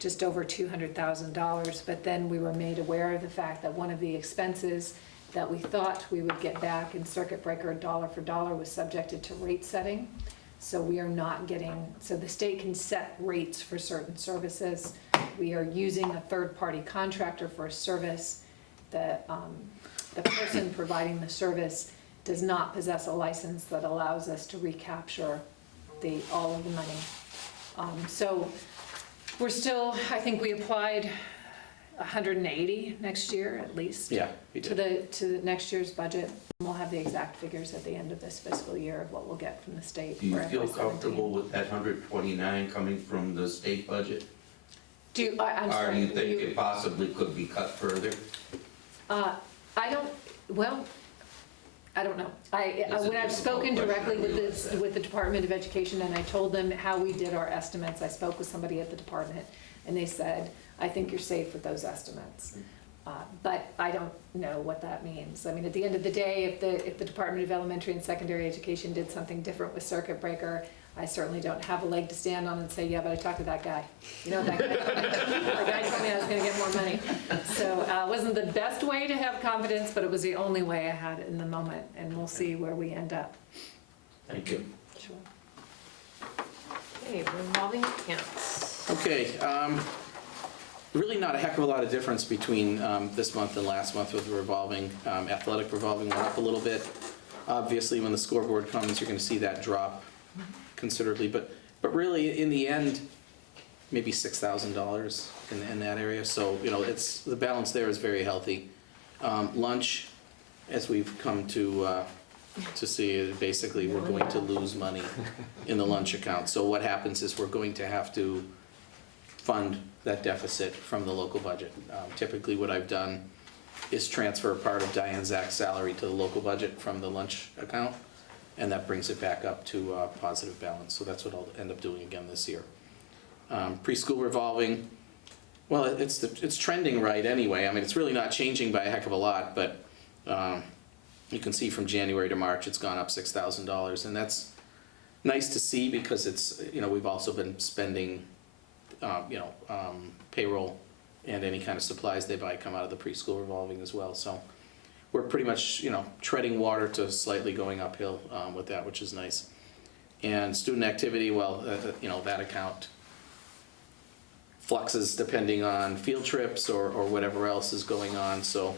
just over $200,000, but then we were made aware of the fact that one of the expenses that we thought we would get back in circuit breaker dollar for dollar was subjected to rate setting. So we are not getting, so the state can set rates for certain services. We are using a third-party contractor for a service. The person providing the service does not possess a license that allows us to recapture all of the money. So we're still, I think we applied 180 next year at least. Yeah, we did. To the next year's budget. We'll have the exact figures at the end of this fiscal year of what we'll get from the state. Do you for feel FY17. comfortable with that 129 coming from the state budget? I'm Or sorry. do you think it possibly could be cut further? I don't know. When I've spoken directly with the Department of Education and I told them how we did our estimates, I spoke with somebody at the department and they said, I think you're safe with those estimates. But I don't know what that means. I mean, at the end of the day, if the Department of Elementary and Secondary Education did something different with circuit breaker, I certainly don't have a leg to stand on and say, yeah, but I talked to that guy. You know, that guy told me I was gonna get more money. So it wasn't the best way to have confidence, but it was the only way I had in the moment, and we'll see where we end up. Thank you. Sure. Okay, revolving accounts. Okay, really not a heck of a lot of difference between this month and last month with the revolving. Athletic revolving went up a little bit. Obviously, when the scoreboard comes, you're gonna see that drop considerably, but really, in the end, maybe $6,000 in that area. So, you know, it's, the balance there is very healthy. Lunch, as we've come to see, basically, we're going to lose money in the lunch account. So what happens is we're going to have to fund that deficit from the local budget. Typically, what I've done is transfer part of Diane Zach's salary to the local budget from the lunch account, and that brings it back up to a positive balance. So that's what I'll end up doing again this year. Preschool revolving, well, it's trending right anyway. I mean, it's really not changing by a heck of a lot, but you can see from January to March, it's gone up $6,000, and that's nice to see because it's, you know, we've also been spending, payroll and any kind of supplies they buy come out of the preschool revolving as well. So we're pretty much, you know, treading water to slightly going uphill with that, which is nice. And student activity, well, that account fluxes depending on field trips or whatever else is going on. So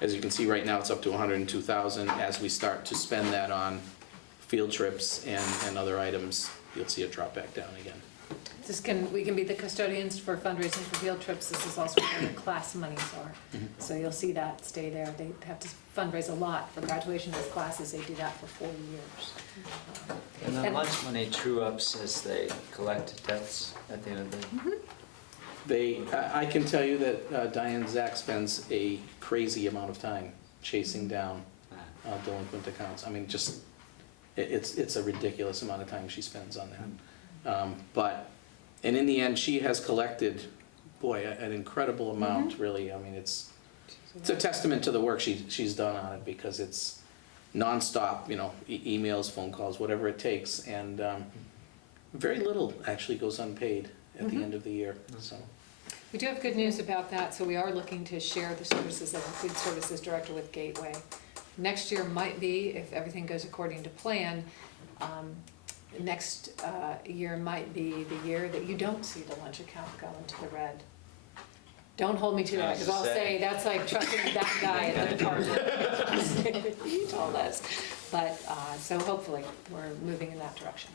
as you can see right now, it's up to $102,000. As we start to spend that on field trips and other items, you'll see it drop back down again. We can be the custodians for fundraising for field trips. This is also where the class monies are. So you'll see that stay there. They have to fundraise a lot for graduation as classes. They do that for 4 years. And then lunch money true ups as they collect debts at the end of the I can tell you that Diane Zach spends a crazy amount of time chasing down delinquent accounts. I mean, just, it's a ridiculous amount of time she spends on that. And in the end, she has collected, boy, an incredible amount, really. I mean, it's a testament to the work she's done on it because it's nonstop, you know, emails, phone calls, whatever it takes. And Very little actually goes unpaid at the end of the year, so. We do have good news about that, so we are looking to share the services of the food services director with Gateway. Next year might be, if everything goes according to plan, next year might be the year that you don't see the lunch account go into the red. Don't hold me to that, because I'll say that's like trusting that guy at the department. He told us. But, so hopefully, we're moving in that direction.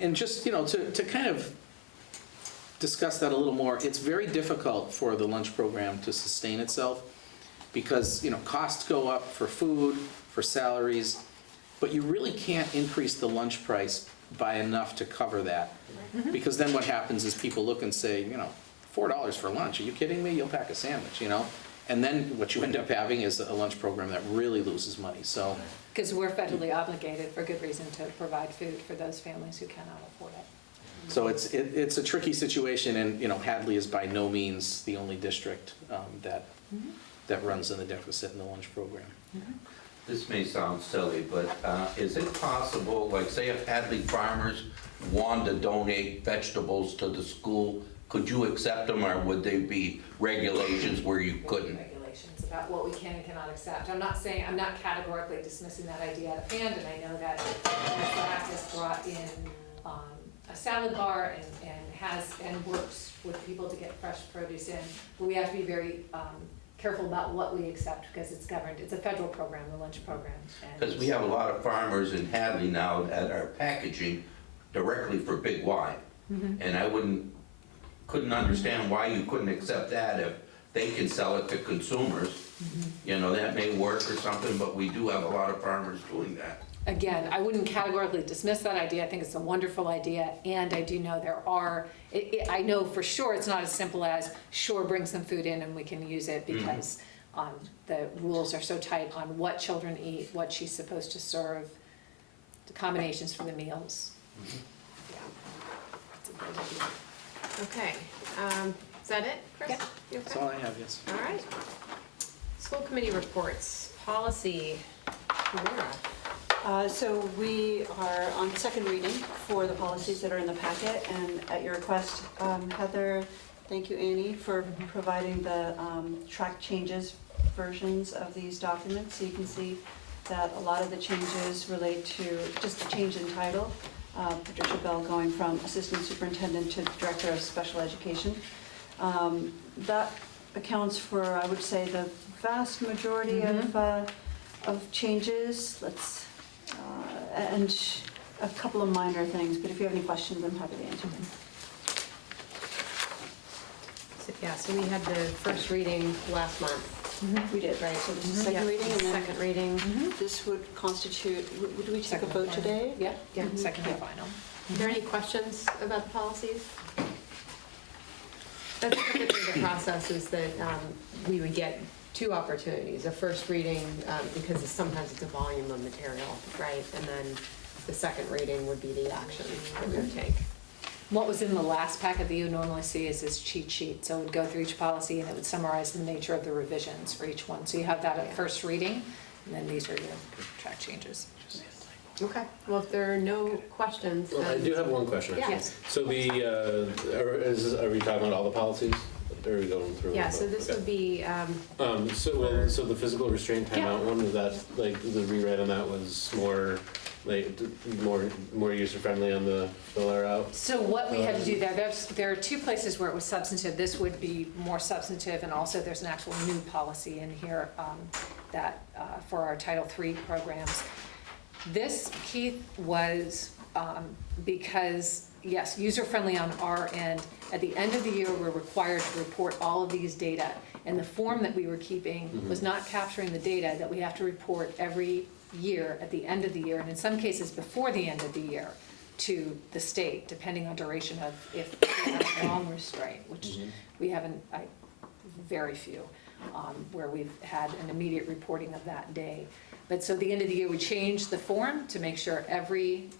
And just, to kind of discuss that a little more, it's very difficult for the lunch program to sustain itself because, costs go up for food, for salaries, but you really can't increase the lunch price by enough to cover that. Because then what happens is people look and say, $4 for lunch, are you kidding me? You'll pack a sandwich, And then what you end up having is a lunch program that really loses money, so. Because we're federally obligated, for good reason, to provide food for those families who cannot afford it. So it's a tricky situation, and, Hadley is by no means the only district that runs in the deficit in the lunch program. This may sound silly, but is it possible, like say if Hadley farmers wanted to donate vegetables to the school, could you accept them, or would they be regulations where you couldn't? Regulations about what we can and cannot accept. I'm not categorically dismissing that idea out of hand, and I know that Zach has brought in a salad bar and works with people to get fresh produce in, but we have to be very careful about what we accept because it's governed. It's a federal program, the lunch program. Because we have a lot of farmers in Hadley now that are packaging directly for Big Y. And I couldn't understand why you couldn't accept that if they can sell it to consumers. That may work or something, but we do have a lot of farmers doing that. Again, I wouldn't categorically dismiss that idea. I think it's a wonderful idea, and I do know there are, I know for sure it's not as simple as, sure, bring some food in and we can use it, because the rules are so tight on what children eat, what she's supposed to serve, the combinations for the meals. Yeah, it's a great idea. Okay, is that it, Chris? Yeah. You okay? That's all I have, yes. All right. School committee reports, policy, Laura. So we are on second reading for the policies that are in the packet, and at your request, Heather, thank you, Annie, for providing the track changes versions of these documents. So you can see that a lot of the changes relate to just the change in title. Patricia Bell going from Assistant Superintendent to Director of Special Education. That accounts for, I would say, the vast majority of changes. And a couple of minor things, but if you have any questions, I'm happy to answer them. So we had the first reading last month. We did, right? So this is second reading, and then Second reading. this would constitute, would we take a vote today? Yeah, second and final. Are there any questions about the policies? That's typically the process, is that we would get two opportunities, a first reading, because sometimes it's a volume of material, right? And then the second reading would be the action that we would take. What was in the last packet that you normally see is this cheat sheet. So it would go through each policy and it would summarize the nature of the revisions for each one. So you have that at first reading, and then these are your track changes. Okay, well, if there are no questions. Well, I do have one question, actually. Yes. So are we talking about all the policies? Or are we going through? Yeah, so this would be, So the physical restraint timeout one, was that, like, the rewrite on that was more, like, more user-friendly on the fill out? So what we had to do there are two places where it was substantive. This would be more substantive, and also there's an actual new policy in here that for our Title III programs. This, Keith, was because, yes, user-friendly on our end. At the end of the year, we're required to report all of these data, and the form that we were keeping was not capturing the data that we have to report every year at the end of the year, and in some cases before the end of the year, to the state, depending on duration of if we have a long restraint, which we haven't, very few, where we've had an immediate reporting of that day. But so at the end of the year, we changed the form to make sure everything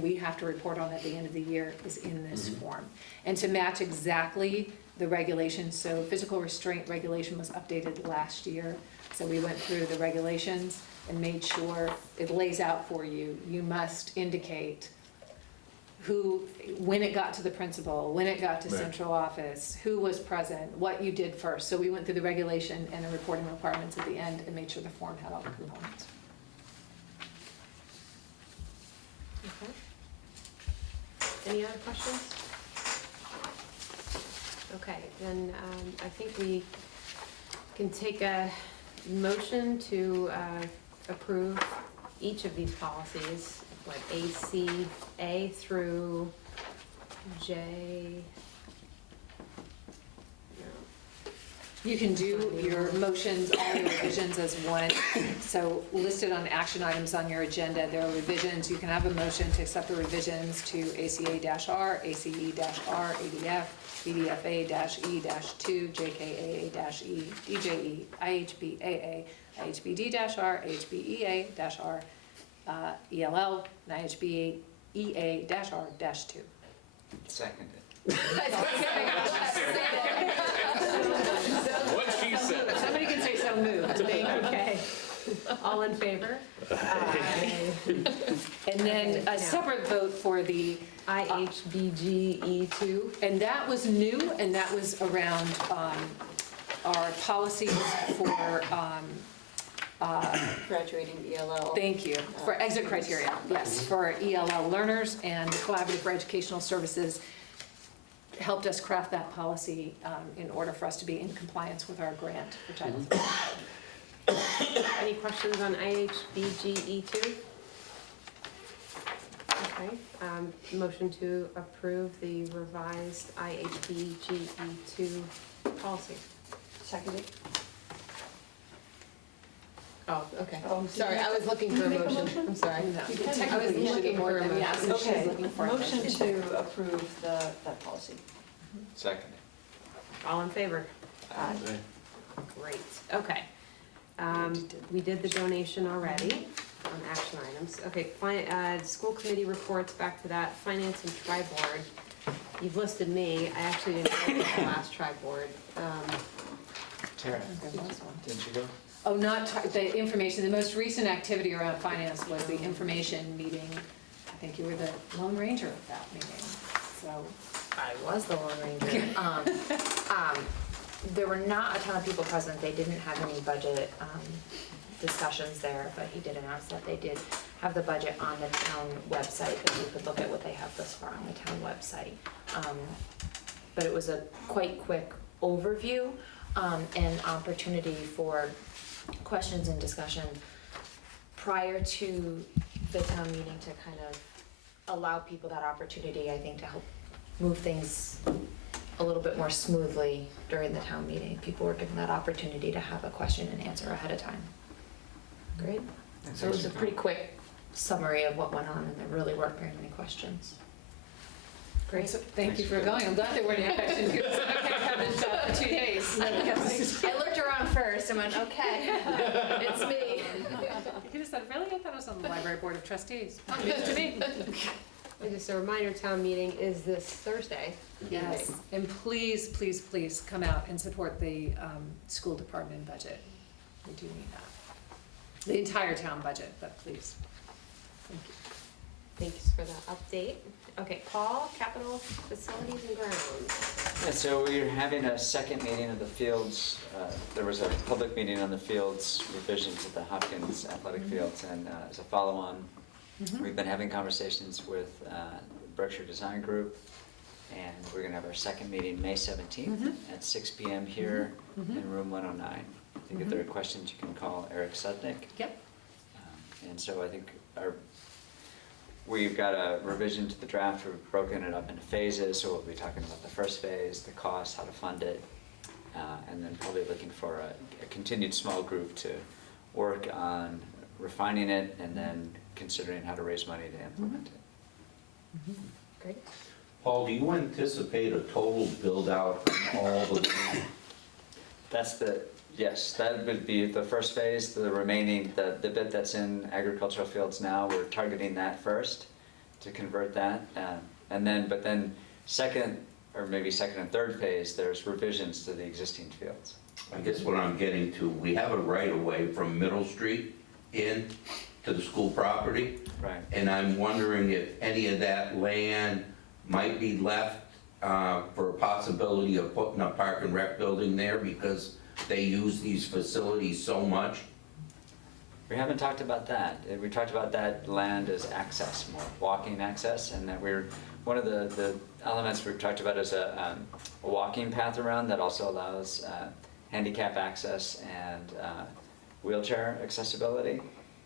we have to report on at the end of the year is in this form. And to match exactly the regulations, so physical restraint regulation was updated last year. So we went through the regulations and made sure it lays out for you. You must indicate when it got to the principal, when it got to Right. central office, who was present, what you did first. So we went through the regulation and the reporting requirements at the end and made sure the form had all the components. Okay. Any other questions? Okay, then I think we can take a motion to approve each of these policies, what, A through J? You can do your motions, all your revisions as one. So listed on action items on your agenda, there are revisions. You can have a motion to accept the revisions to ACA-R, ACE-R, ADF, BDFA-E-2, JKAA-E, DJE, IHBAA, IHBD-R, IHBEA-R, ELL, and IHBEA-R-2. Seconded. What she said. Somebody can say so moved. Okay. All in favor? Aye. And then a separate vote for the, IHBGE2. and that was new, and that was around our policies for, Graduating ELL. thank you, for exit criteria, yes, for ELL learners, and Collaborative for Educational Services helped us craft that policy in order for us to be in compliance with our grant for Title III. Any questions on IHBGE2? Okay, motion to approve the revised IHBGE2 policy. Seconded. Oh, okay. Oh, Sorry, I was looking for a motion. I'm sorry. No. I was Technically, you should looking have for a them, motion. yes. So she's Okay, looking for a motion motion. to approve that policy. Seconded. All in favor? Aye. Great, okay. We did the donation already on action items. Okay, school committee reports, back to that. Finance and tri-board. You've listed me. I actually didn't go to the last tri-board. Tara, There was one. didn't you go? Oh, the information, the most recent activity around finance was the information meeting. I think you were the Lone Ranger at that meeting, so. I was the Lone Ranger. There were not a ton of people present. They didn't have any budget discussions there, but he did announce that they did have the budget on the town website, that you could look at what they have thus far on the town website. But it was a quite quick overview and opportunity for questions and discussion prior to the town meeting to kind of allow people that opportunity, I think, to help move things a little bit more smoothly during the town meeting. People were given that opportunity to have a question and answer ahead of time. Great. So it was a pretty quick summary of what went on, and there really weren't very many questions. Great. So thank you for going. I'm glad there weren't any questions. Because I haven't for 2 days. I looked around first and went, okay, it's me. You could have said, really? I thought I was on the library board of trustees. Oh, news to me. And just a reminder, town meeting is this Thursday. Yes, and please, please, please come out and support the school department budget. We do need that. The entire town budget, but please. Thank you. Thanks for the update. Okay, Paul, capital facilities and grounds. Yeah, so we're having a second meeting of the fields. There was a public meeting on the fields revisions of the Hopkins athletic fields, and as a follow-on, we've been having conversations with Berkshire Design Group, and we're gonna have our second meeting May 17th at 6 p.m. here in room 109. I think if there are questions, you can call Eric Sudnick. Yep. And so I think we've got a revision to the draft. We've broken it up into phases, so we'll be talking about the first phase, the cost, how to fund it, and then probably looking for a continued small group to work on refining it and then considering how to raise money to implement it. Great. Paul, do you anticipate a total build-out on all the, Yes, that would be the first phase. The remaining, the bit that's in agricultural fields now, we're targeting that first to convert that. But then second, or maybe second and third phase, there's revisions to the existing fields. I guess what I'm getting to, we have a right-of-way from Middle Street in to the school property. Right. And I'm wondering if any of that land might be left for a possibility of putting a park and rec building there because they use these facilities so much. We haven't talked about that. We talked about that land as access, more walking access, and that one of the elements we've talked about is a walking path around that also allows handicap access and wheelchair accessibility.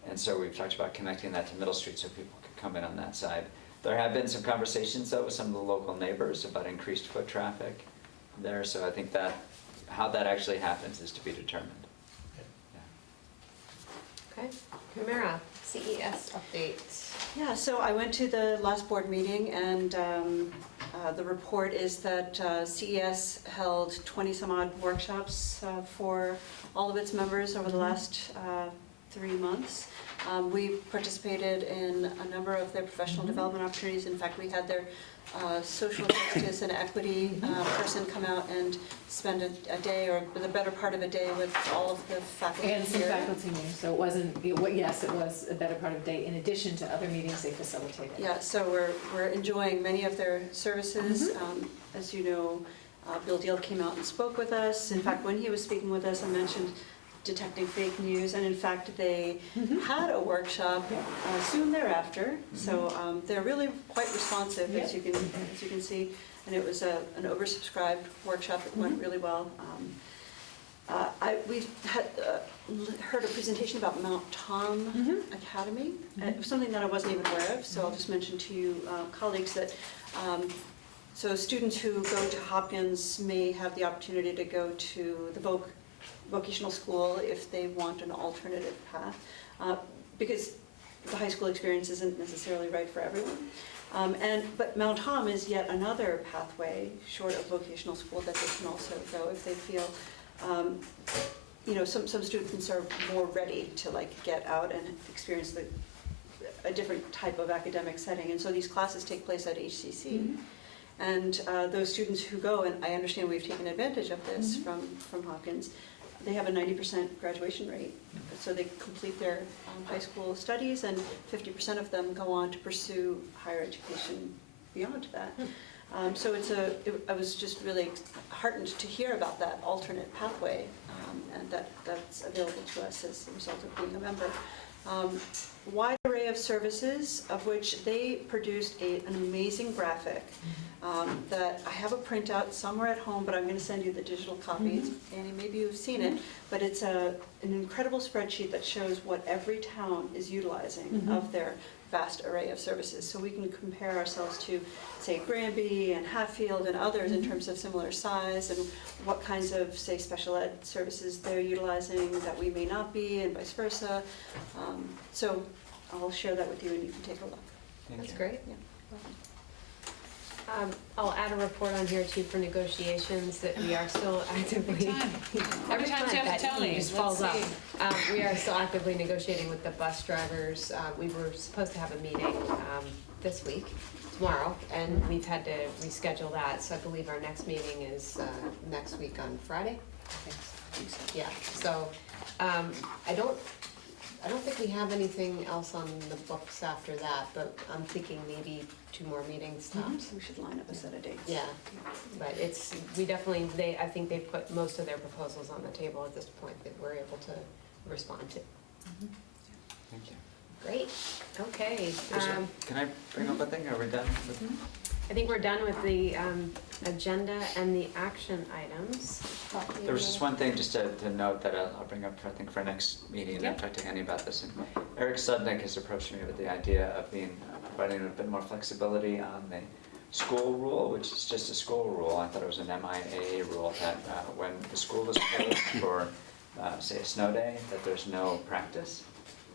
And so we've talked about connecting that to Middle Street so people could come in on that side. There have been some conversations though with some of the local neighbors about increased foot traffic there, so I think that how that actually happens is to be determined. Okay, Humira, CES updates. Yeah, so I went to the last board meeting, and the report is that CES held 20 some odd workshops for all of its members over the last 3 months. We participated in a number of their professional development opportunities. In fact, we had their social justice and equity person come out and spend a day or the better part of a day with all of the faculty And some here. faculty meetings, so it wasn't, yes, it was a better part of the day, in addition to other meetings they facilitated. Yeah, so we're enjoying many of their services. As you know, Bill Deal came out and spoke with us. In fact, when he was speaking with us, I mentioned detecting fake news, and in fact, they had a workshop soon thereafter. So they're really quite responsive, as you can see, and it was an oversubscribed workshop. It went really well. We had heard a presentation about Mount Tom Academy. It was something that I wasn't even aware of, so I'll just mention to you colleagues that so students who go to Hopkins may have the opportunity to go to the vocational school if they want an alternative path, because the high school experience isn't necessarily right for everyone. But Mount Tom is yet another pathway short of vocational school that they can also go if they feel, some students are more ready to get out and experience a different type of academic setting. And so these classes take place at HCC. And those students who go, and I understand we've taken advantage of this from Hopkins, they have a 90% graduation rate. So they complete their high school studies, and 50% of them go on to pursue higher education beyond that. So I was just really heartened to hear about that alternate pathway, and that's available to us as a result of being a member. Wide array of services, of which they produced an amazing graphic that I have a printout somewhere at home, but I'm going to send you the digital copies. Annie, maybe you've seen it, but it's an incredible spreadsheet that shows what every town is utilizing of their vast array of services. So we can compare ourselves to, say, Granby and Hatfield and others in terms of similar size, and what kinds of, say, special ed services they're utilizing that we may not be, and vice versa. So I'll share that with you and you can take a look. That's great. Yeah. I'll add a report on here too for negotiations that we are still actively. Every time do you have that to tell E me? just Let's falls see. off. We are still actively negotiating with the bus drivers. We were supposed to have a meeting this week, tomorrow, and we've had to reschedule that. So I believe our next meeting is next week on Friday. I think so. Yeah. So I don't think we have anything else on the books after that, but I'm thinking maybe 2 more meetings tops. We should line up a set of dates. Yeah, but I think they've put most of their proposals on the table at this point that we're able to respond to. Thank you. Great, okay. Can I bring up a thing? Are we done with? I think we're done with the agenda and the action items. There was just one thing just to note that I'll bring up, I think, for our next meeting, and I've talked to Annie about this. And Eric Sudnick has approached me with the idea of providing a bit more flexibility on the school rule, which is just a school rule. I thought it was an MIA rule that when the school is closed for, say, a snow day, that there's no practice.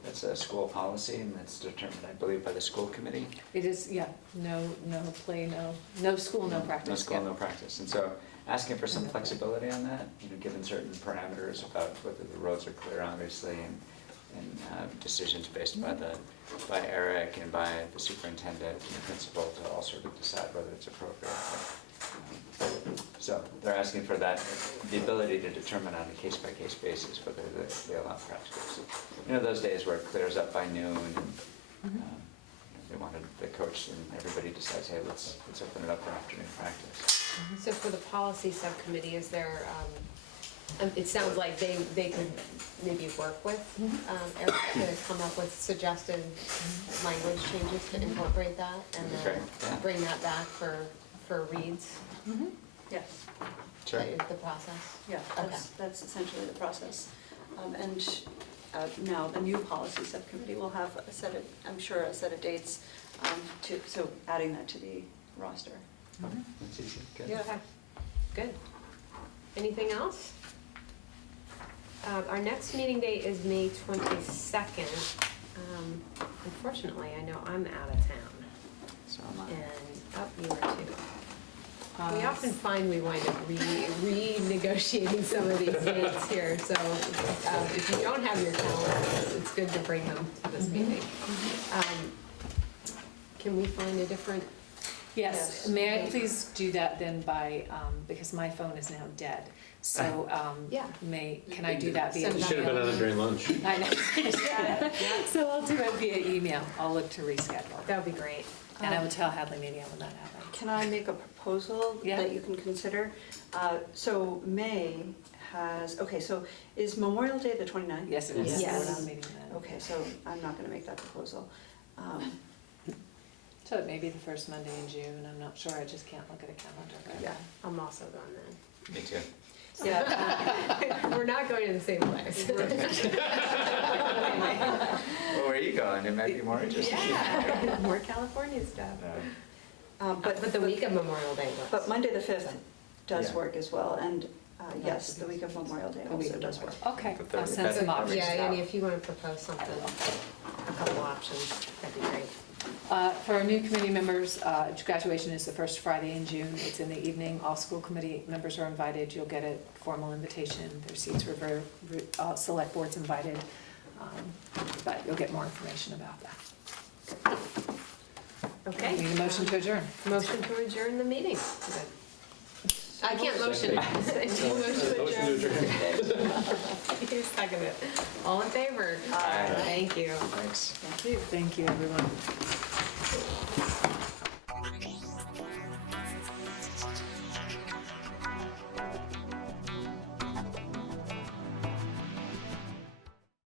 That's a school policy, and that's determined, I believe, by the school committee. It is, no play, no school, no practice. No school, no practice. And so asking for some flexibility on that, given certain parameters about whether the roads are clear, obviously, and decisions based by Eric and by the superintendent and the principal to all sort of decide whether it's appropriate. So they're asking for that, the ability to determine on a case-by-case basis whether they allow practical. So, those days where it clears up by noon and they wanted the coach and everybody decides, hey, let's open it up for afternoon practice. So for the policy subcommittee, is there, it sounds like they could maybe work with Eric to come up with suggested language changes to incorporate that and then Great, yeah. bring that back for reads? Yes, Sure. That is the process? yeah, that's essentially the process. And now the new policy subcommittee will have a set of, I'm sure, a set of dates so adding that to the roster. That's easy, good. Yeah. Okay, good. Anything else? Our next meeting date is May 22nd. Unfortunately, I know I'm out of town. So am I. And, you are too. We often find we wind up renegotiating some of these dates here, so if you don't have your calendars, it's good to bring them to this meeting. Can we find a different? Yes, may I please do that then by, because my phone is now dead, so, Yeah. can I do that via Send You it should have been email? on it during lunch. I know. So I'll do it via email, I'll look to reschedule, That would be great. and I will tell Hadley Media when that happens. Can I make a proposal Yeah. that you can consider? So May has, okay, so is Memorial Day the 29th? Yes, it is. Yes. We're not meeting then. Okay, so I'm not going to make that proposal. So it may be the first Monday in June, I'm not sure, I just can't look at a calendar. right Yeah, now. I'm also gone then. Me too. Yeah, We're not going to the same place. Well, where are you going? It might be more interesting. Yeah, more California stuff. But the week of Memorial Day works. but Monday the 5th does Yeah. work as well, and yes, the week of Memorial Day The week also of does work. Okay, The I'll third- send some that- options Yeah, out. Annie, if you want to propose something, a couple options, that'd be great. For our new committee members, graduation is the first Friday in June. It's in the evening. All school committee members are invited. You'll get a formal invitation. Their seats are select boards invited. But you'll get more information about that. Okay. Need a motion to adjourn. Motion to adjourn the meeting. I can't motion. Motion to adjourn. You second it. All in favor? Aye. Thank you. Thanks. Thank you, everyone.